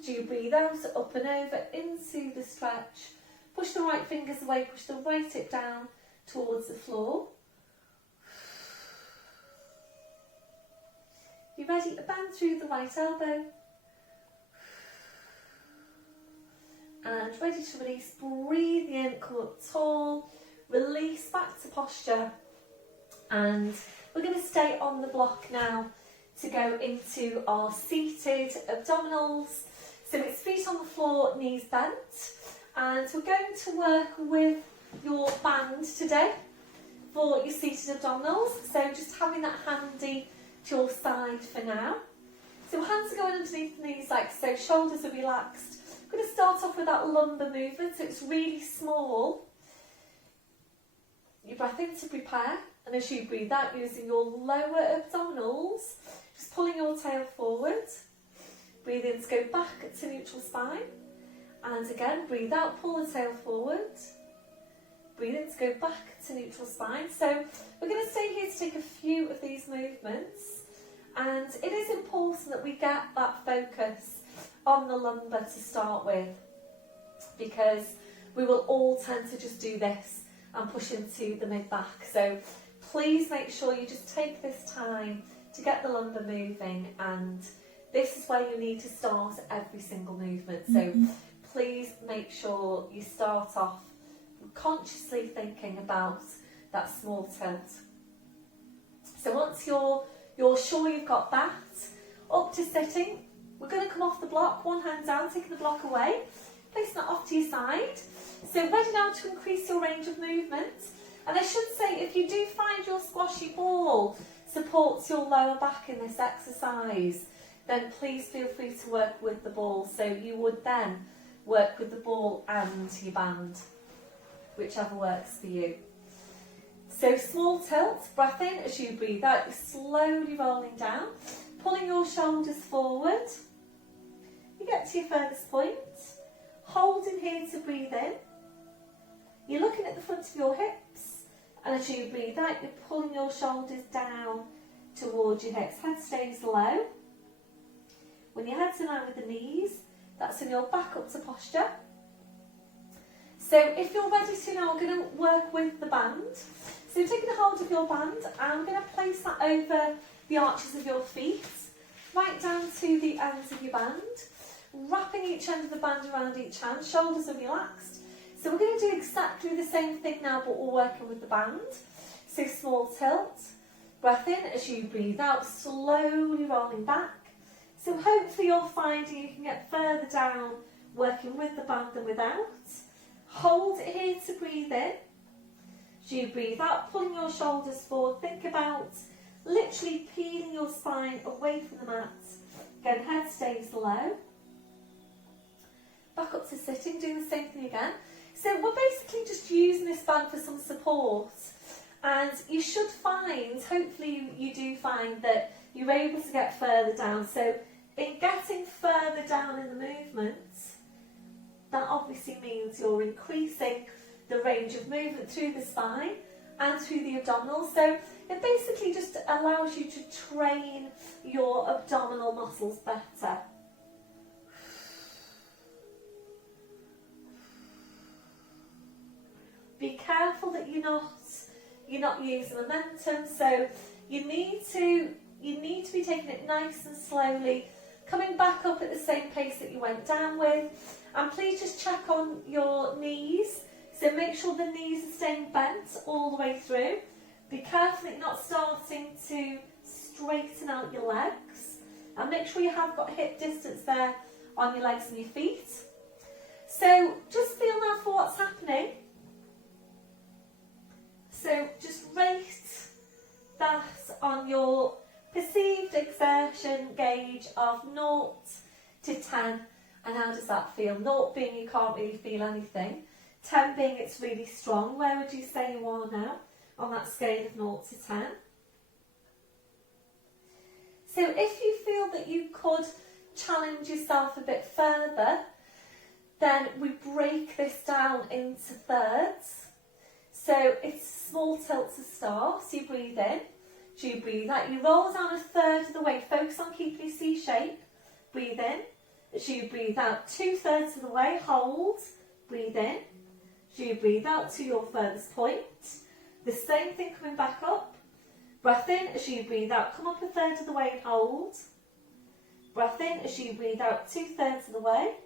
As you breathe out, up and over into the stretch. Push the right fingers away, push the right hip down towards the floor. You ready? A bend through the right elbow. And ready to release, breathe in, come up tall, release back to posture. And we're going to stay on the block now to go into our seated abdominals. So it's feet on the floor, knees bent. And we're going to work with your band today for your seated abdominals. So just having that handy to your side for now. So hands are going underneath the knees like so, shoulders are relaxed. I'm going to start off with that lumbar movement, so it's really small. You breath in to prepare, and as you breathe out, using your lower abdominals, just pulling your tail forward. Breathe in to go back to neutral spine. And again, breathe out, pull the tail forward. Breathe in to go back to neutral spine. So we're going to stay here to take a few of these movements. And it is important that we get that focus on the lumbar to start with, because we will all tend to just do this and push into the mid-back. So please make sure you just take this time to get the lumbar moving, and this is where you need to start every single movement. So please make sure you start off consciously thinking about that small tilt. So once you're sure you've got that, up to sitting, we're going to come off the block, one hand down, taking the block away, placing that off to your side. So ready now to increase your range of movement. And I should say, if you do find your squashy ball supports your lower back in this exercise, then please feel free to work with the ball. So you would then work with the ball and your band, whichever works for you. So small tilt, breath in as you breathe out, you're slowly rolling down, pulling your shoulders forward. You get to your furthest point, holding here to breathe in. You're looking at the front of your hips, and as you breathe out, you're pulling your shoulders down towards your hips. Head stays low. When your head's in line with the knees, that's when you'll back up to posture. So if you're ready to now, we're going to work with the band. So taking a hold of your band, I'm going to place that over the arches of your feet, right down to the ends of your band, wrapping each end of the band around each hand, shoulders are relaxed. So we're going to do exactly the same thing now, but we're working with the band. So small tilt, breath in as you breathe out, slowly rolling back. So hopefully you're finding you can get further down, working with the band than without. Hold it here to breathe in. As you breathe out, pulling your shoulders forward, think about literally peeling your spine away from the mat. Again, head stays low. Back up to sitting, doing the same thing again. So we're basically just using this band for some support, and you should find, hopefully you do find, that you're able to get further down. So in getting further down in the movement, that obviously means you're increasing the range of movement through the spine and through the abdominals. So it basically just allows you to train your abdominal muscles better. Be careful that you're not using momentum. So you need to be taking it nice and slowly, coming back up at the same pace that you went down with. And please just check on your knees. So make sure the knees are staying bent all the way through. Be careful that you're not starting to straighten out your legs. And make sure you have got hip distance there on your legs and your feet. So just feel now for what's happening. So just rate that on your perceived exertion gauge of 0 to 10. And how does that feel? 0 being you can't really feel anything. 10 being it's really strong. Where would you say you are now on that scale of 0 to 10? So if you feel that you could challenge yourself a bit further, then we break this down into thirds. So it's small tilt to start. So you breathe in, so you breathe out. You roll down a third of the way. Focus on keeping your C shape. Breathe in. As you breathe out 2/3 of the way, hold, breathe in. As you breathe out to your furthest point. The same thing coming back up. Breath in as you breathe out, come up 1/3 of the way and hold. Breath in as you breathe out 2/3 of the way.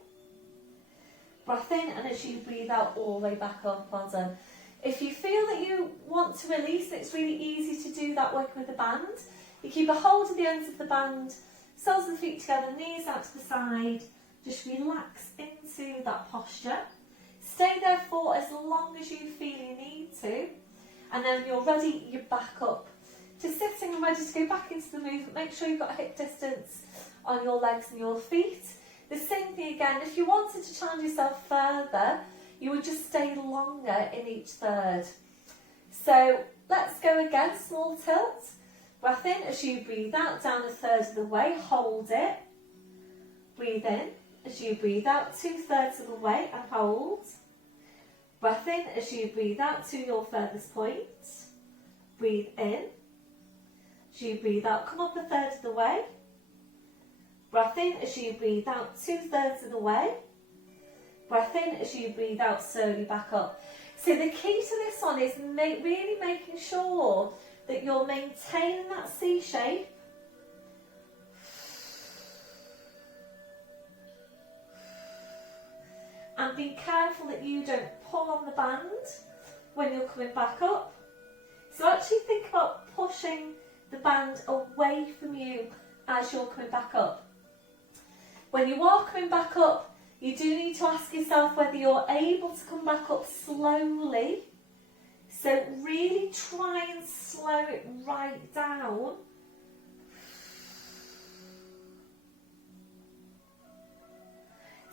Breath in, and as you breathe out all the way back up. Well done. If you feel that you want to release, it's really easy to do that working with the band. You keep a hold of the ends of the band, soles of the feet together, knees out to the side. Just relax into that posture. Stay there for as long as you feel you need to. And then when you're ready, you back up to sitting and ready to go back into the movement. Make sure you've got hip distance on your legs and your feet. The same thing again, if you wanted to challenge yourself further, you would just stay longer in each third. So let's go again, small tilt. Breath in as you breathe out, down a third of the way, hold it. Breathe in as you breathe out 2/3 of the way and hold. Breath in as you breathe out to your furthest point. Breathe in. As you breathe out, come up a third of the way. Breath in as you breathe out 2/3 of the way. Breath in as you breathe out, slowly back up. So the key to this one is really making sure that you're maintaining that C shape. And be careful that you don't pull on the band when you're coming back up. So actually think about pushing the band away from you as you're coming back up. When you are coming back up, you do need to ask yourself whether you're able to come back up slowly. So really try and slow it right down.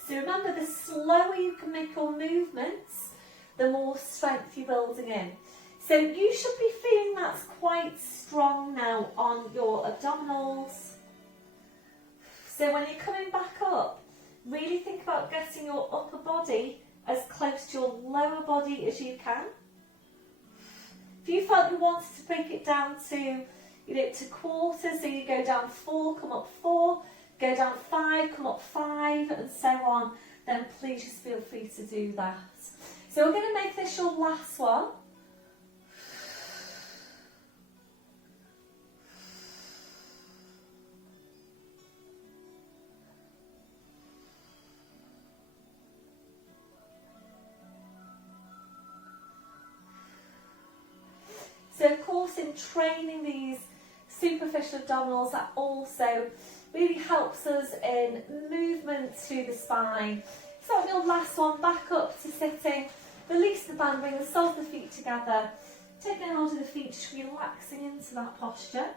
So remember, the slower you can make your movements, the more strength you're building in. So you should be feeling that's quite strong now on your abdominals. So when you're coming back up, really think about getting your upper body as close to your lower body as you can. If you felt you wanted to break it down to, to quarters, so you go down 4, come up 4, go down 5, come up 5, and so on, then please just feel free to do that. So we're going to make this your last one. So of course, in training these superficial abdominals, that also really helps us in movement through the spine. So on your last one, back up to sitting, release the band, bring the soles of the feet together, taking hold of the feet, just relaxing into that posture.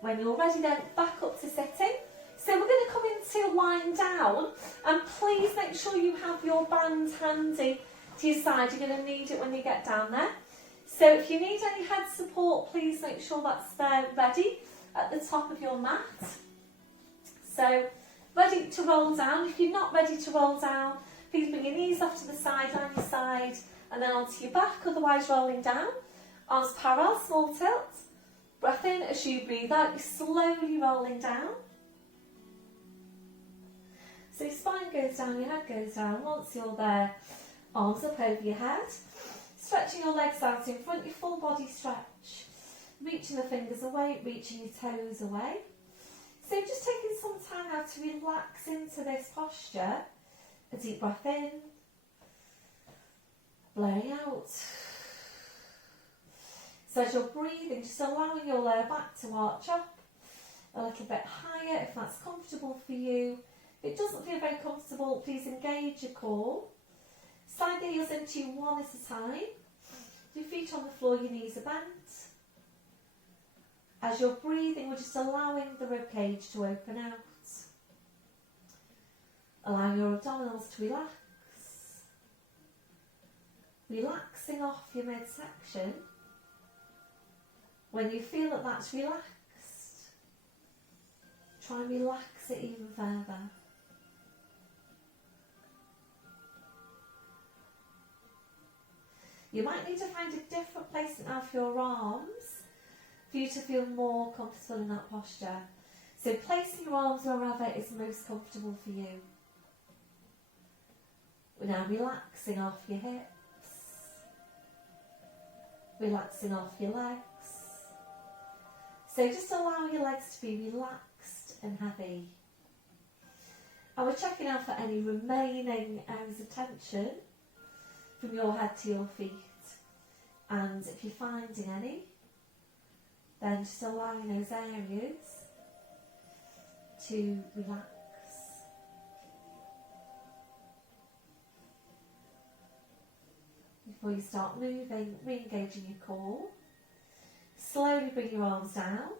When you're ready then, back up to sitting. So we're going to come into lying down, and please make sure you have your band handy to your side. You're going to need it when you get down there. So if you need any head support, please make sure that's there ready at the top of your mat. So ready to roll down. If you're not ready to roll down, please bring your knees off to the side, on your side, and then onto your back, otherwise rolling down. Arms parallel, small tilt. Breath in as you breathe out, you're slowly rolling down. So your spine goes down, your head goes down. Once you're there, arms up over your head. Stretching your legs out in front, your full body stretch. Reaching the fingers away, reaching your toes away. So just taking some time now to relax into this posture. A deep breath in. Blowing out. So as you're breathing, just allowing your lower back to arch up a little bit higher if that's comfortable for you. If it doesn't feel very comfortable, please engage your core. Slide the heels into you one at a time. Your feet on the floor, your knees are bent. As you're breathing, we're just allowing the ribcage to open out. Allowing your abdominals to relax. Relaxing off your midsection. When you feel that that's relaxed, try and relax it even further. You might need to find a different placement now for your arms for you to feel more comfortable in that posture. So placing your arms wherever is most comfortable for you. We're now relaxing off your hips, relaxing off your legs. So just allow your legs to be relaxed and heavy. And we're checking out for any remaining areas of tension from your head to your feet. And if you're finding any, then just allowing those areas to relax. Before you start moving, re-engaging your core. Slowly bring your arms down.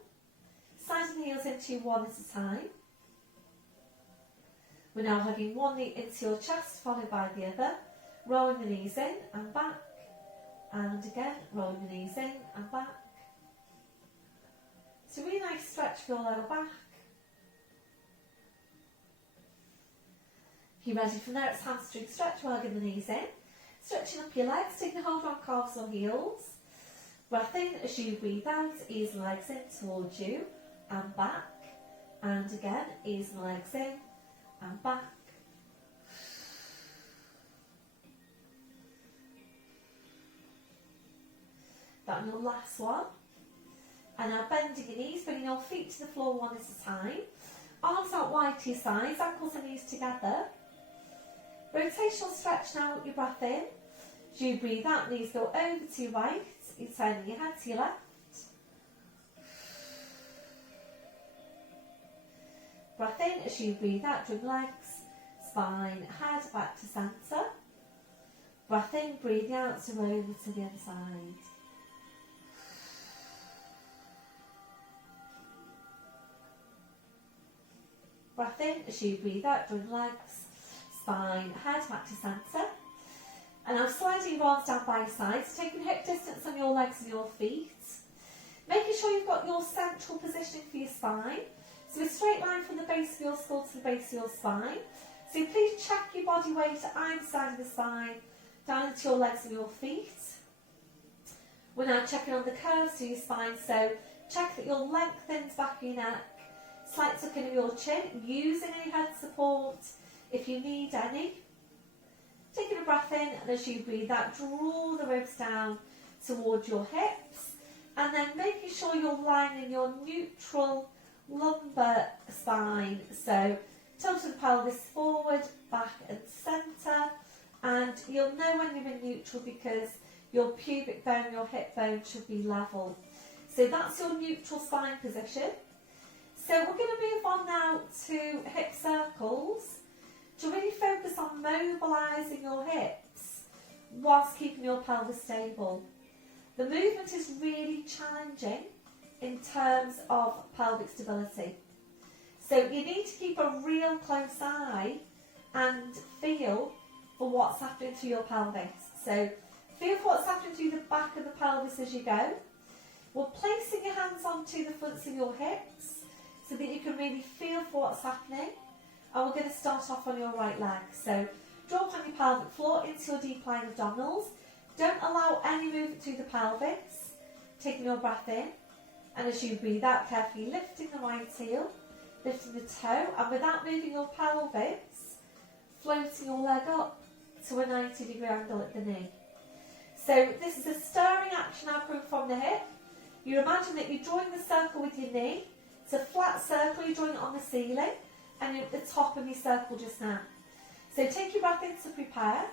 sliding the heels into you one at a time. We're now hugging one knee into your chest, followed by the other, rolling the knees in and back, and again, rolling the knees in and back. So really nice stretch for your lower back. If you're ready from there, it's hamstring stretch, we're hugging the knees in. Stretching up your legs, taking a hold on calves or heels. Breath in as you breathe out, ease the legs in towards you and back. And again, ease the legs in and back. That your last one. And now bending your knees, bringing your feet to the floor one at a time. Arms out wide to your sides, ankles and knees together. Rotational stretch now with your breath in. As you breathe out, knees go over to your right. You're turning your head to your left. Breath in as you breathe out, drawing legs, spine, head back to centre. Breath in, breathing out to over to the other side. Breath in as you breathe out, drawing legs, spine, head back to centre. And now sliding your arms down by your sides, taking hip distance on your legs and your feet. Making sure you've got your central positioning for your spine. So a straight line from the base of your skull to the base of your spine. So please check your body weight at either side of the spine, down into your legs and your feet. We're now checking on the curves to your spine, so check that your lengthens back of your neck. Slight tuck in of your chin, using any head support if you need any. Taking a breath in, and as you breathe out, draw the ribs down towards your hips, and then making sure you're lying in your neutral lumbar spine. So tilting the pelvis forward, back and centre, and you'll know when you're in neutral because your pubic bone, your hip bone should be level. So that's your neutral spine position. So we're going to move on now to hip circles to really focus on mobilising your hips whilst keeping your pelvis stable. The movement is really challenging in terms of pelvic stability. So you need to keep a real close eye and feel for what's happening to your pelvis. So feel for what's happening to the back of the pelvis as you go. We're placing your hands onto the fronts of your hips so that you can really feel for what's happening. And we're going to start off on your right leg. So draw upon your pelvic floor into your deep lying abdominals. Don't allow any movement to the pelvis. Taking your breath in. And as you breathe out, carefully lifting the right heel, lifting the toe, and without moving your pelvis, floating your leg up to a 90-degree angle at the knee. So this is a stirring action now coming from the hip. You imagine that you're drawing the circle with your knee. It's a flat circle, you're drawing it on the ceiling, and you're at the top of your circle just now. So take your breath in to prepare,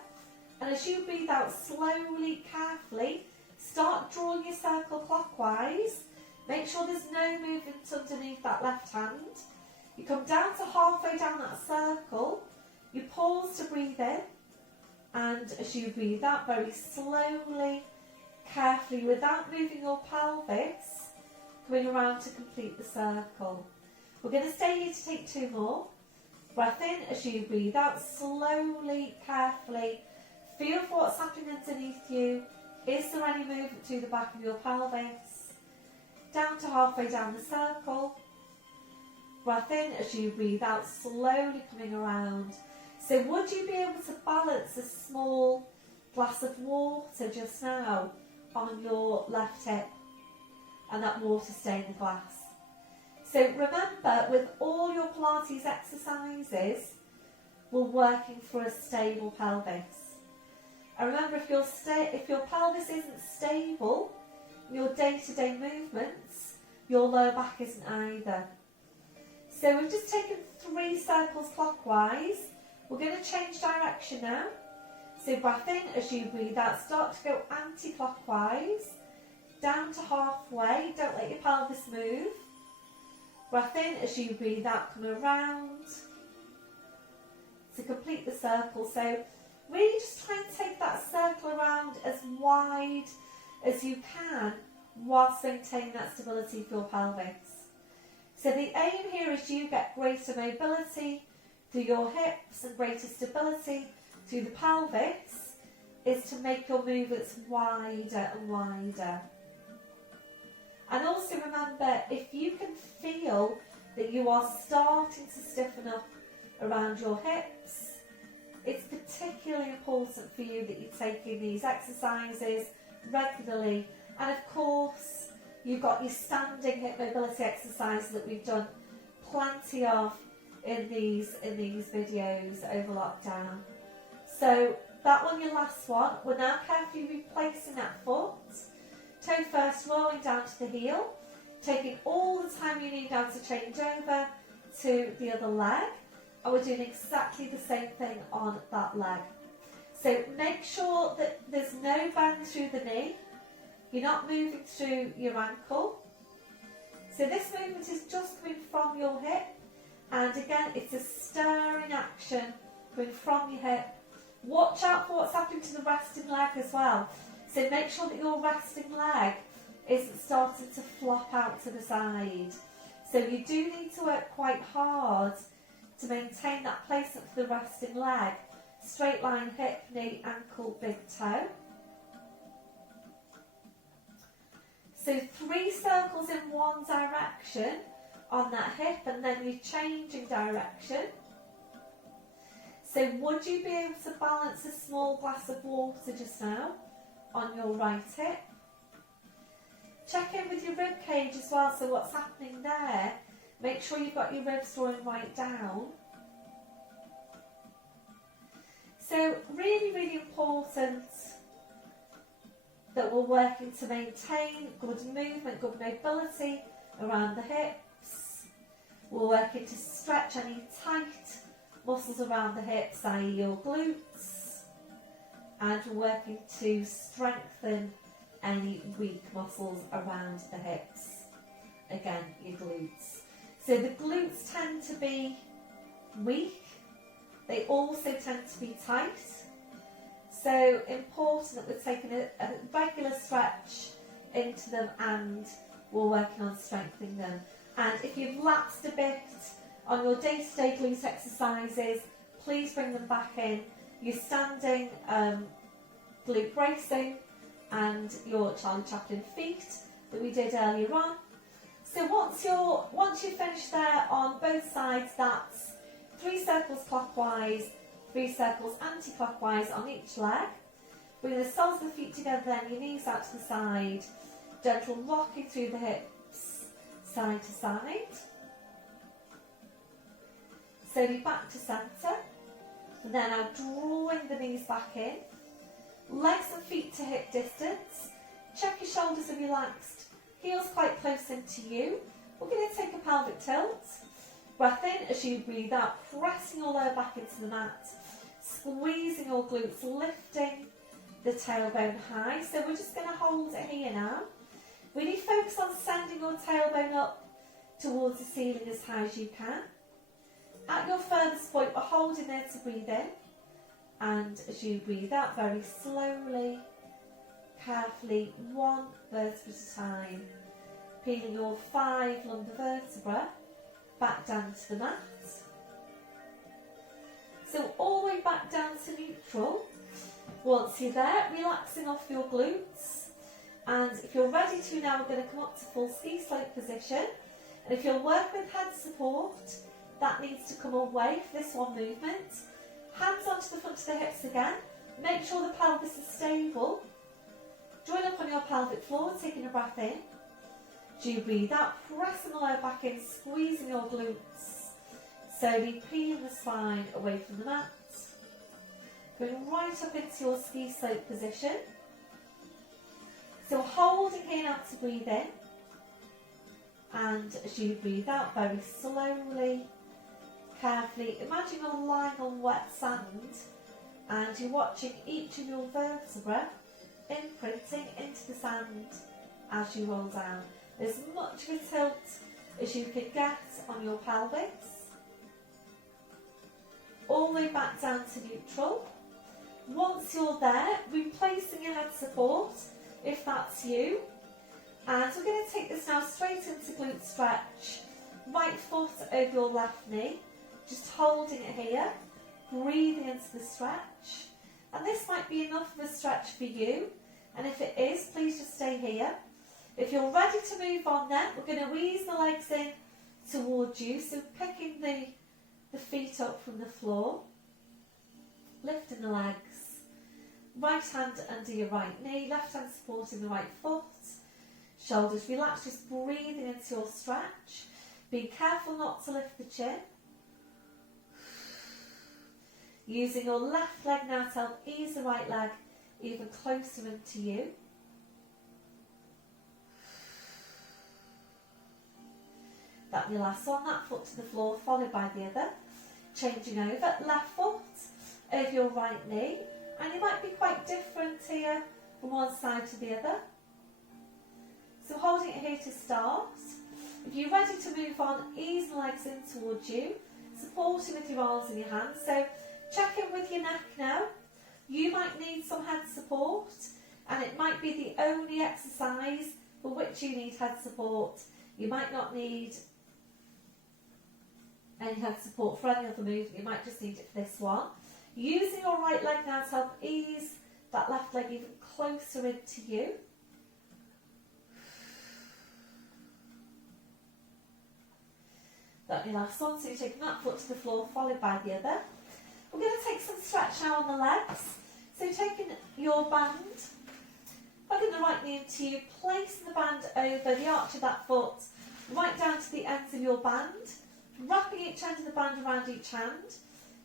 and as you breathe out slowly, carefully, start drawing your circle clockwise. Make sure there's no movement underneath that left hand. You come down to halfway down that circle, you pause to breathe in, and as you breathe out very slowly, carefully, without moving your pelvis, coming around to complete the circle. We're going to stay here to take two more. Breath in as you breathe out, slowly, carefully. Feel for what's happening underneath you. Is there any movement to the back of your pelvis? Down to halfway down the circle. Breath in as you breathe out, slowly coming around. So would you be able to balance a small glass of water just now on your left hip? And that water stay in the glass. So remember, with all your Pilates exercises, we're working for a stable pelvis. And remember, if your pelvis isn't stable in your day-to-day movements, your lower back isn't either. So we've just taken 3 circles clockwise. We're going to change direction now. So breath in as you breathe out, start to go anti-clockwise. Down to halfway, don't let your pelvis move. Breath in as you breathe out, come around to complete the circle. So really just try and take that circle around as wide as you can whilst maintaining that stability for your pelvis. So the aim here is you get greater mobility through your hips and greater stability through the pelvis, is to make your movements wider and wider. And also remember, if you can feel that you are starting to stiffen up around your hips, it's particularly important for you that you're taking these exercises regularly. And of course, you've got your standing hip mobility exercises that we've done plenty of in these videos over lockdown. So that one, your last one. We're now carefully replacing that foot. Toe first, rolling down to the heel, taking all the time you need now to change over to the other leg. And we're doing exactly the same thing on that leg. So make sure that there's no bend through the knee. You're not moving through your ankle. So this movement is just coming from your hip. And again, it's a stirring action going from your hip. Watch out for what's happening to the resting leg as well. So make sure that your resting leg isn't starting to flop out to the side. So you do need to work quite hard to maintain that placement for the resting leg. Straight line, hip, knee, ankle, big toe. So 3 circles in one direction on that hip, and then you're changing direction. So would you be able to balance a small glass of water just now on your right hip? Check in with your rib cage as well, so what's happening there. Make sure you've got your ribs drawing right down. So really, really important that we're working to maintain good movement, good mobility around the hips. We're working to stretch any tight muscles around the hips, i.e. your glutes. And we're working to strengthen any weak muscles around the hips. Again, your glutes. So the glutes tend to be weak. They also tend to be tight. So important that we're taking a regular stretch into them, and we're working on strengthening them. And if you've lapsed a bit on your day-to-day glute exercises, please bring them back in. Your standing glute bracing and your Charlie Chaplin feet that we did earlier on. So once you've finished there on both sides, that's 3 circles clockwise, 3 circles anti-clockwise on each leg. Bring the soles of the feet together, then your knees out to the side. Gentle rocking through the hips, side to side. Slowly back to centre. And then now drawing the knees back in. Legs and feet to hip distance. Check your shoulders are relaxed. Heels quite close into you. We're going to take a pelvic tilt. Breath in as you breathe out, pressing your lower back into the mat. Squeezing your glutes, lifting the tailbone high. So we're just going to hold it here now. Really focus on sending your tailbone up towards the ceiling as high as you can. At your furthest point, we're holding there to breathe in. And as you breathe out, very slowly, carefully, 1 vertebra at a time, peeling your 5 lumbar vertebrae back down to the mat. So all the way back down to neutral. Once you're there, relaxing off your glutes. And if you're ready to now, we're going to come up to full ski slope position. And if you're working with head support, that needs to come away for this one movement. Hands onto the front of the hips again. Make sure the pelvis is stable. Join up on your pelvic floor, taking a breath in. As you breathe out, pressing the lower back in, squeezing your glutes. Slowly peeling the spine away from the mat. Going right up into your ski slope position. So holding here now to breathe in. And as you breathe out, very slowly, carefully, imagine you're lying on wet sand and you're watching each of your vertebrae imprinting into the sand as you roll down. As much of a tilt as you can get on your pelvis. All the way back down to neutral. Once you're there, replacing your head support, if that's you. And we're going to take this now straight into glute stretch. right foot over your left knee, just holding it here, breathing into the stretch. And this might be enough of a stretch for you, and if it is, please just stay here. If you're ready to move on then, we're going to ease the legs in towards you, so picking the feet up from the floor, lifting the legs, right hand under your right knee, left hand supporting the right foot, shoulders relaxed, just breathing into your stretch. Be careful not to lift the chin. Using your left leg now to help ease the right leg even closer into you. That'll be your last one, that foot to the floor followed by the other. Changing over, left foot over your right knee, and you might be quite different here from one side to the other. So holding it here to start. If you're ready to move on, ease the legs in towards you, supporting with your arms and your hands. So check in with your neck now. You might need some head support, and it might be the only exercise for which you need head support. You might not need any head support for any other movement, you might just need it for this one. Using your right leg now to help ease that left leg even closer into you. That'll be your last one, so you're taking that foot to the floor followed by the other. We're going to take some stretch now on the legs. So taking your band, plugging the right knee into you, placing the band over the arch of that foot, right down to the ends of your band, wrapping each end of the band around each hand,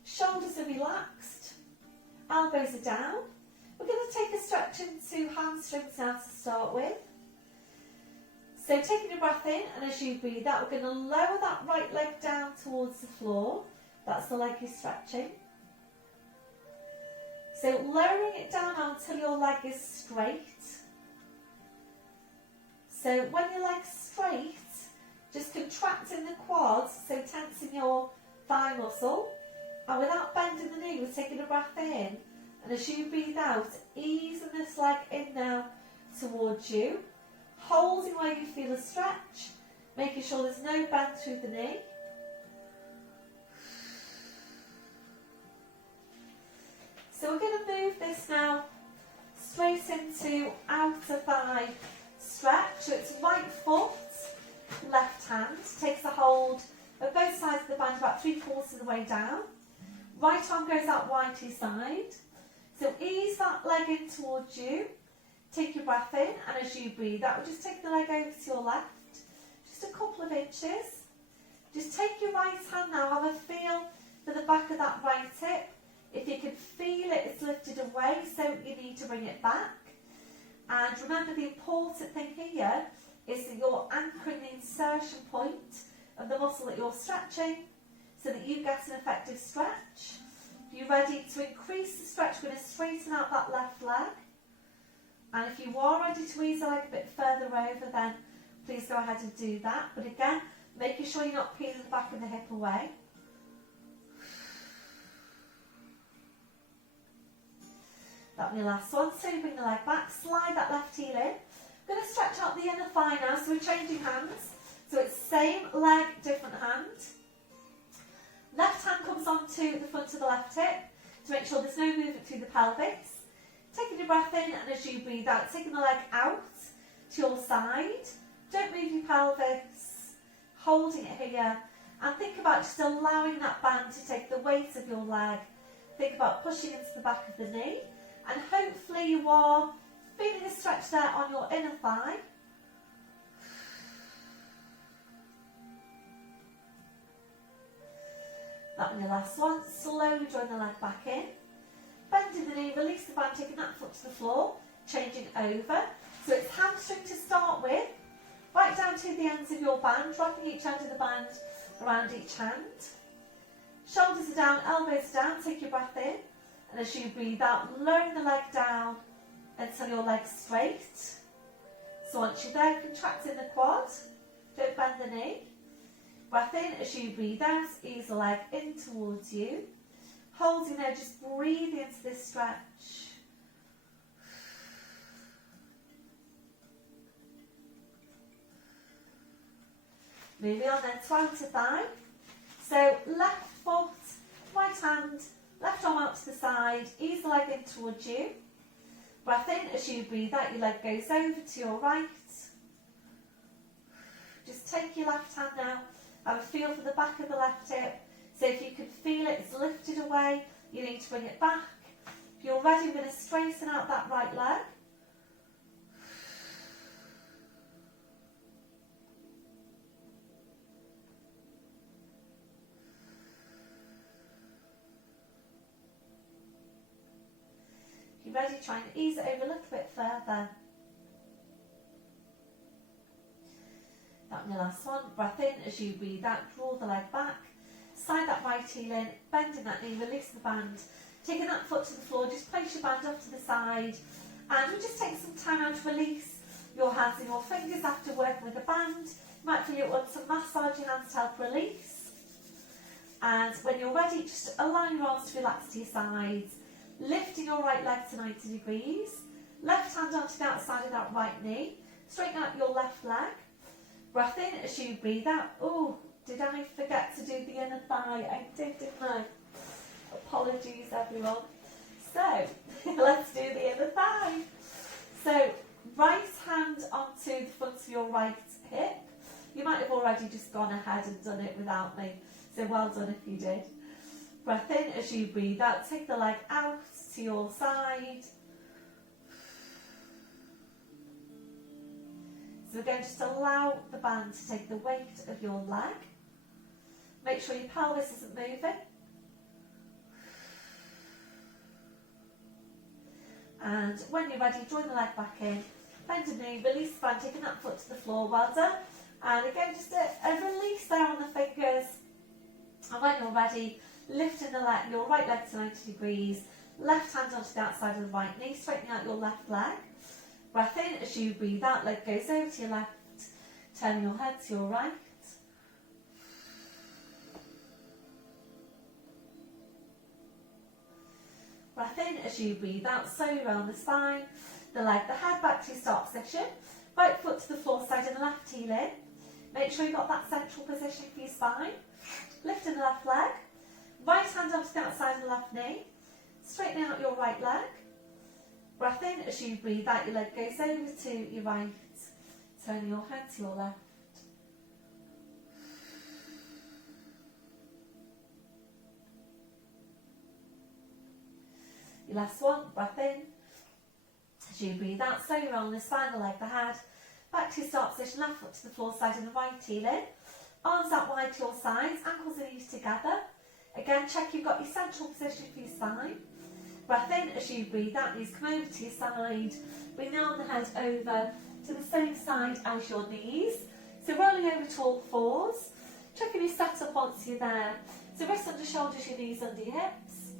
shoulders are relaxed, elbows are down. We're going to take a stretch into hamstrings now to start with. So taking a breath in, and as you breathe out, we're going to lower that right leg down towards the floor. That's the leg you're stretching. So lowering it down until your leg is straight. So when your leg's straight, just contracting the quads, so tensing your thigh muscle. And without bending the knee, we're taking a breath in. And as you breathe out, easing this leg in now towards you. Holding where you feel a stretch, making sure there's no bend through the knee. So we're going to move this now straight into outer thigh stretch. So it's right foot, left hand, takes a hold of both sides of the band about 3/4 of the way down. Right arm goes out wide to your side. So ease that leg in towards you. Take your breath in, and as you breathe out, we'll just take the leg over to your left, just a couple of inches. Just take your right hand now, have a feel for the back of that right hip. If you can feel it, it's lifted away, so you need to bring it back. And remember, the important thing here is that you're anchoring the insertion point of the muscle that you're stretching so that you get an effective stretch. If you're ready to increase the stretch, we're going to straighten out that left leg. And if you are ready to ease the leg a bit further over, then please go ahead and do that. But again, making sure you're not peeling the back of the hip away. That'll be the last one. So you bring the leg back, slide that left heel in. I'm going to stretch out the inner thigh now, so we're changing hands. So it's same leg, different hand. Left hand comes onto the front of the left hip to make sure there's no movement through the pelvis. Taking your breath in, and as you breathe out, taking the leg out to your side. Don't move your pelvis, holding it here, and think about just allowing that band to take the weight of your leg. Think about pushing into the back of the knee, and hopefully you are feeling a stretch there on your inner thigh. That'll be the last one. Slowly drawing the leg back in. Bending the knee, release the band, taking that foot to the floor, changing over. So it's hamstring to start with, right down to the ends of your band, wrapping each end of the band around each hand. Shoulders are down, elbows are down, take your breath in, and as you breathe out, lowering the leg down until your leg's straight. So once you're there, contracting the quad, don't bend the knee. Breath in, as you breathe out, ease the leg in towards you. Holding there, just breathe into this stretch. Moving on then to outer thigh. So left foot, right hand, left arm out to the side, ease the leg in towards you. Breath in as you breathe out, your leg goes over to your right. Just take your left hand now, have a feel for the back of the left hip. So if you can feel it, it's lifted away, you need to bring it back. If you're ready, we're going to straighten out that right leg. If you're ready, try and ease it over a little bit further. That one, the last one. Breath in as you breathe out, draw the leg back. Slide that right heel in, bending that knee, release the band. Taking that foot to the floor, just place your band off to the side. And we'll just take some time now to release your hands and your fingers after working with the band. You might feel you want to massage your hands to help release. And when you're ready, just allow your arms to relax to your sides. Lifting your right leg to 90 degrees. Left hand onto the outside of that right knee. Straighten out your left leg. Breath in as you breathe out. Oh, did I forget to do the inner thigh? I did, didn't I? Apologies, everyone. So, let's do the inner thigh. So, right hand onto the front of your right hip. You might have already just gone ahead and done it without me. So, well done if you did. Breath in as you breathe out. Take the leg out to your side. So we're going to just allow the band to take the weight of your leg. Make sure your pelvis isn't moving. And when you're ready, join the leg back in. Bend the knee, release the band, taking that foot to the floor. Well done. And again, just a release there on the fingers. And when you're ready, lifting the leg, your right leg to 90 degrees. Left hand onto the outside of the right knee, straightening out your left leg. Breath in as you breathe out, leg goes over to your left, turn your head to your right. Breath in as you breathe out, slowly round the spine, the leg, the head back to your start position. Right foot to the floor side and the left heel in. Make sure you've got that central position for your spine. Lifting the left leg. Right hand onto the outside of the left knee. Straightening out your right leg. Breath in as you breathe out, your leg goes over to your right, turning your head to your left. Your last one, breath in. As you breathe out, slowly roll the spine, the leg, the head. Back to your start position, left foot to the floor side and the right heel in. Arms out wide to your sides, ankles and knees together. Again, check you've got your central position for your spine. Breath in as you breathe out, knees come over to your side. Bring the arm and the head over to the same side as your knees. So rolling over to all fours. Checking your set up once you're there. So wrists under shoulders, your knees under your hips.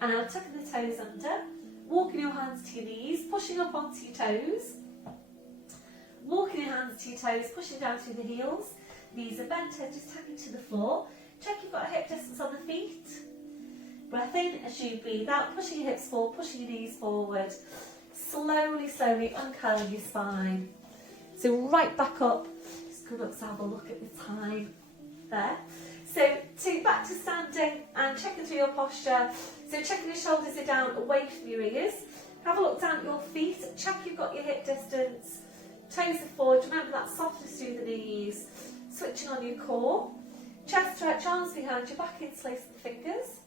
And now tucking the toes under. Walking your hands to your knees, pushing up onto your toes. Walking your hands to your toes, pushing down through the heels. Knees are bent, head just tapping to the floor. Check you've got a hip distance on the feet. Breath in as you breathe out, pushing your hips forward, pushing your knees forward. Slowly, slowly uncurling your spine. So right back up. Just good up to have a look at the time there. So back to standing and checking through your posture. So checking your shoulders are down away from your ears. Have a look down at your feet. Check you've got your hip distance. Toes are forward. Remember that softness through the knees. Switching on your core. Chest stretch, arms behind your back, interlace the fingers.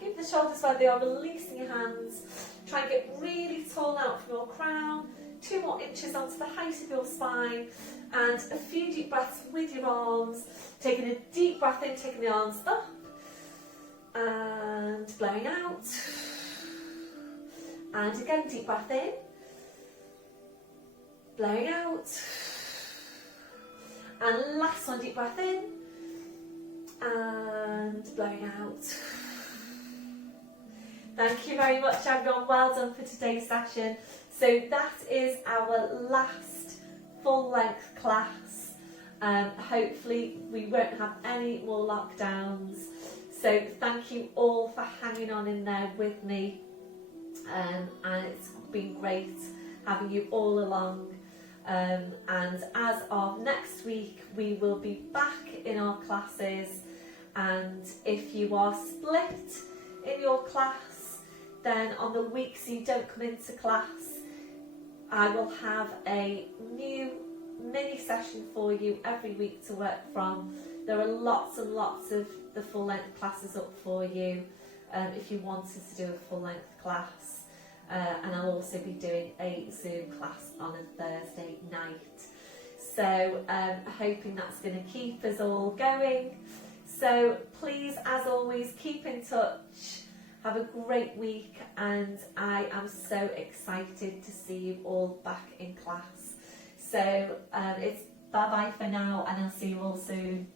Keep the shoulders where they are, releasing your hands. Try and get really tall out from your crown. 2 more inches onto the height of your spine. And a few deep breaths with your arms. Taking a deep breath in, taking the arms up. And blowing out. And again, deep breath in. Blowing out. And last one, deep breath in. And blowing out. Thank you very much, everyone. Well done for today's session. So that is our last full-length class. Hopefully we won't have any more lockdowns. So thank you all for hanging on in there with me. And it's been great having you all along. And as of next week, we will be back in our classes, and if you are split in your class, then on the weeks you don't come into class, I will have a new mini session for you every week to work from. There are lots and lots of the full length classes up for you if you wanted to do a full length class. And I'll also be doing a Zoom class on a Thursday night. So hoping that's going to keep us all going. So please, as always, keep in touch. Have a great week, and I am so excited to see you all back in class. So it's bye-bye for now, and I'll see you all soon.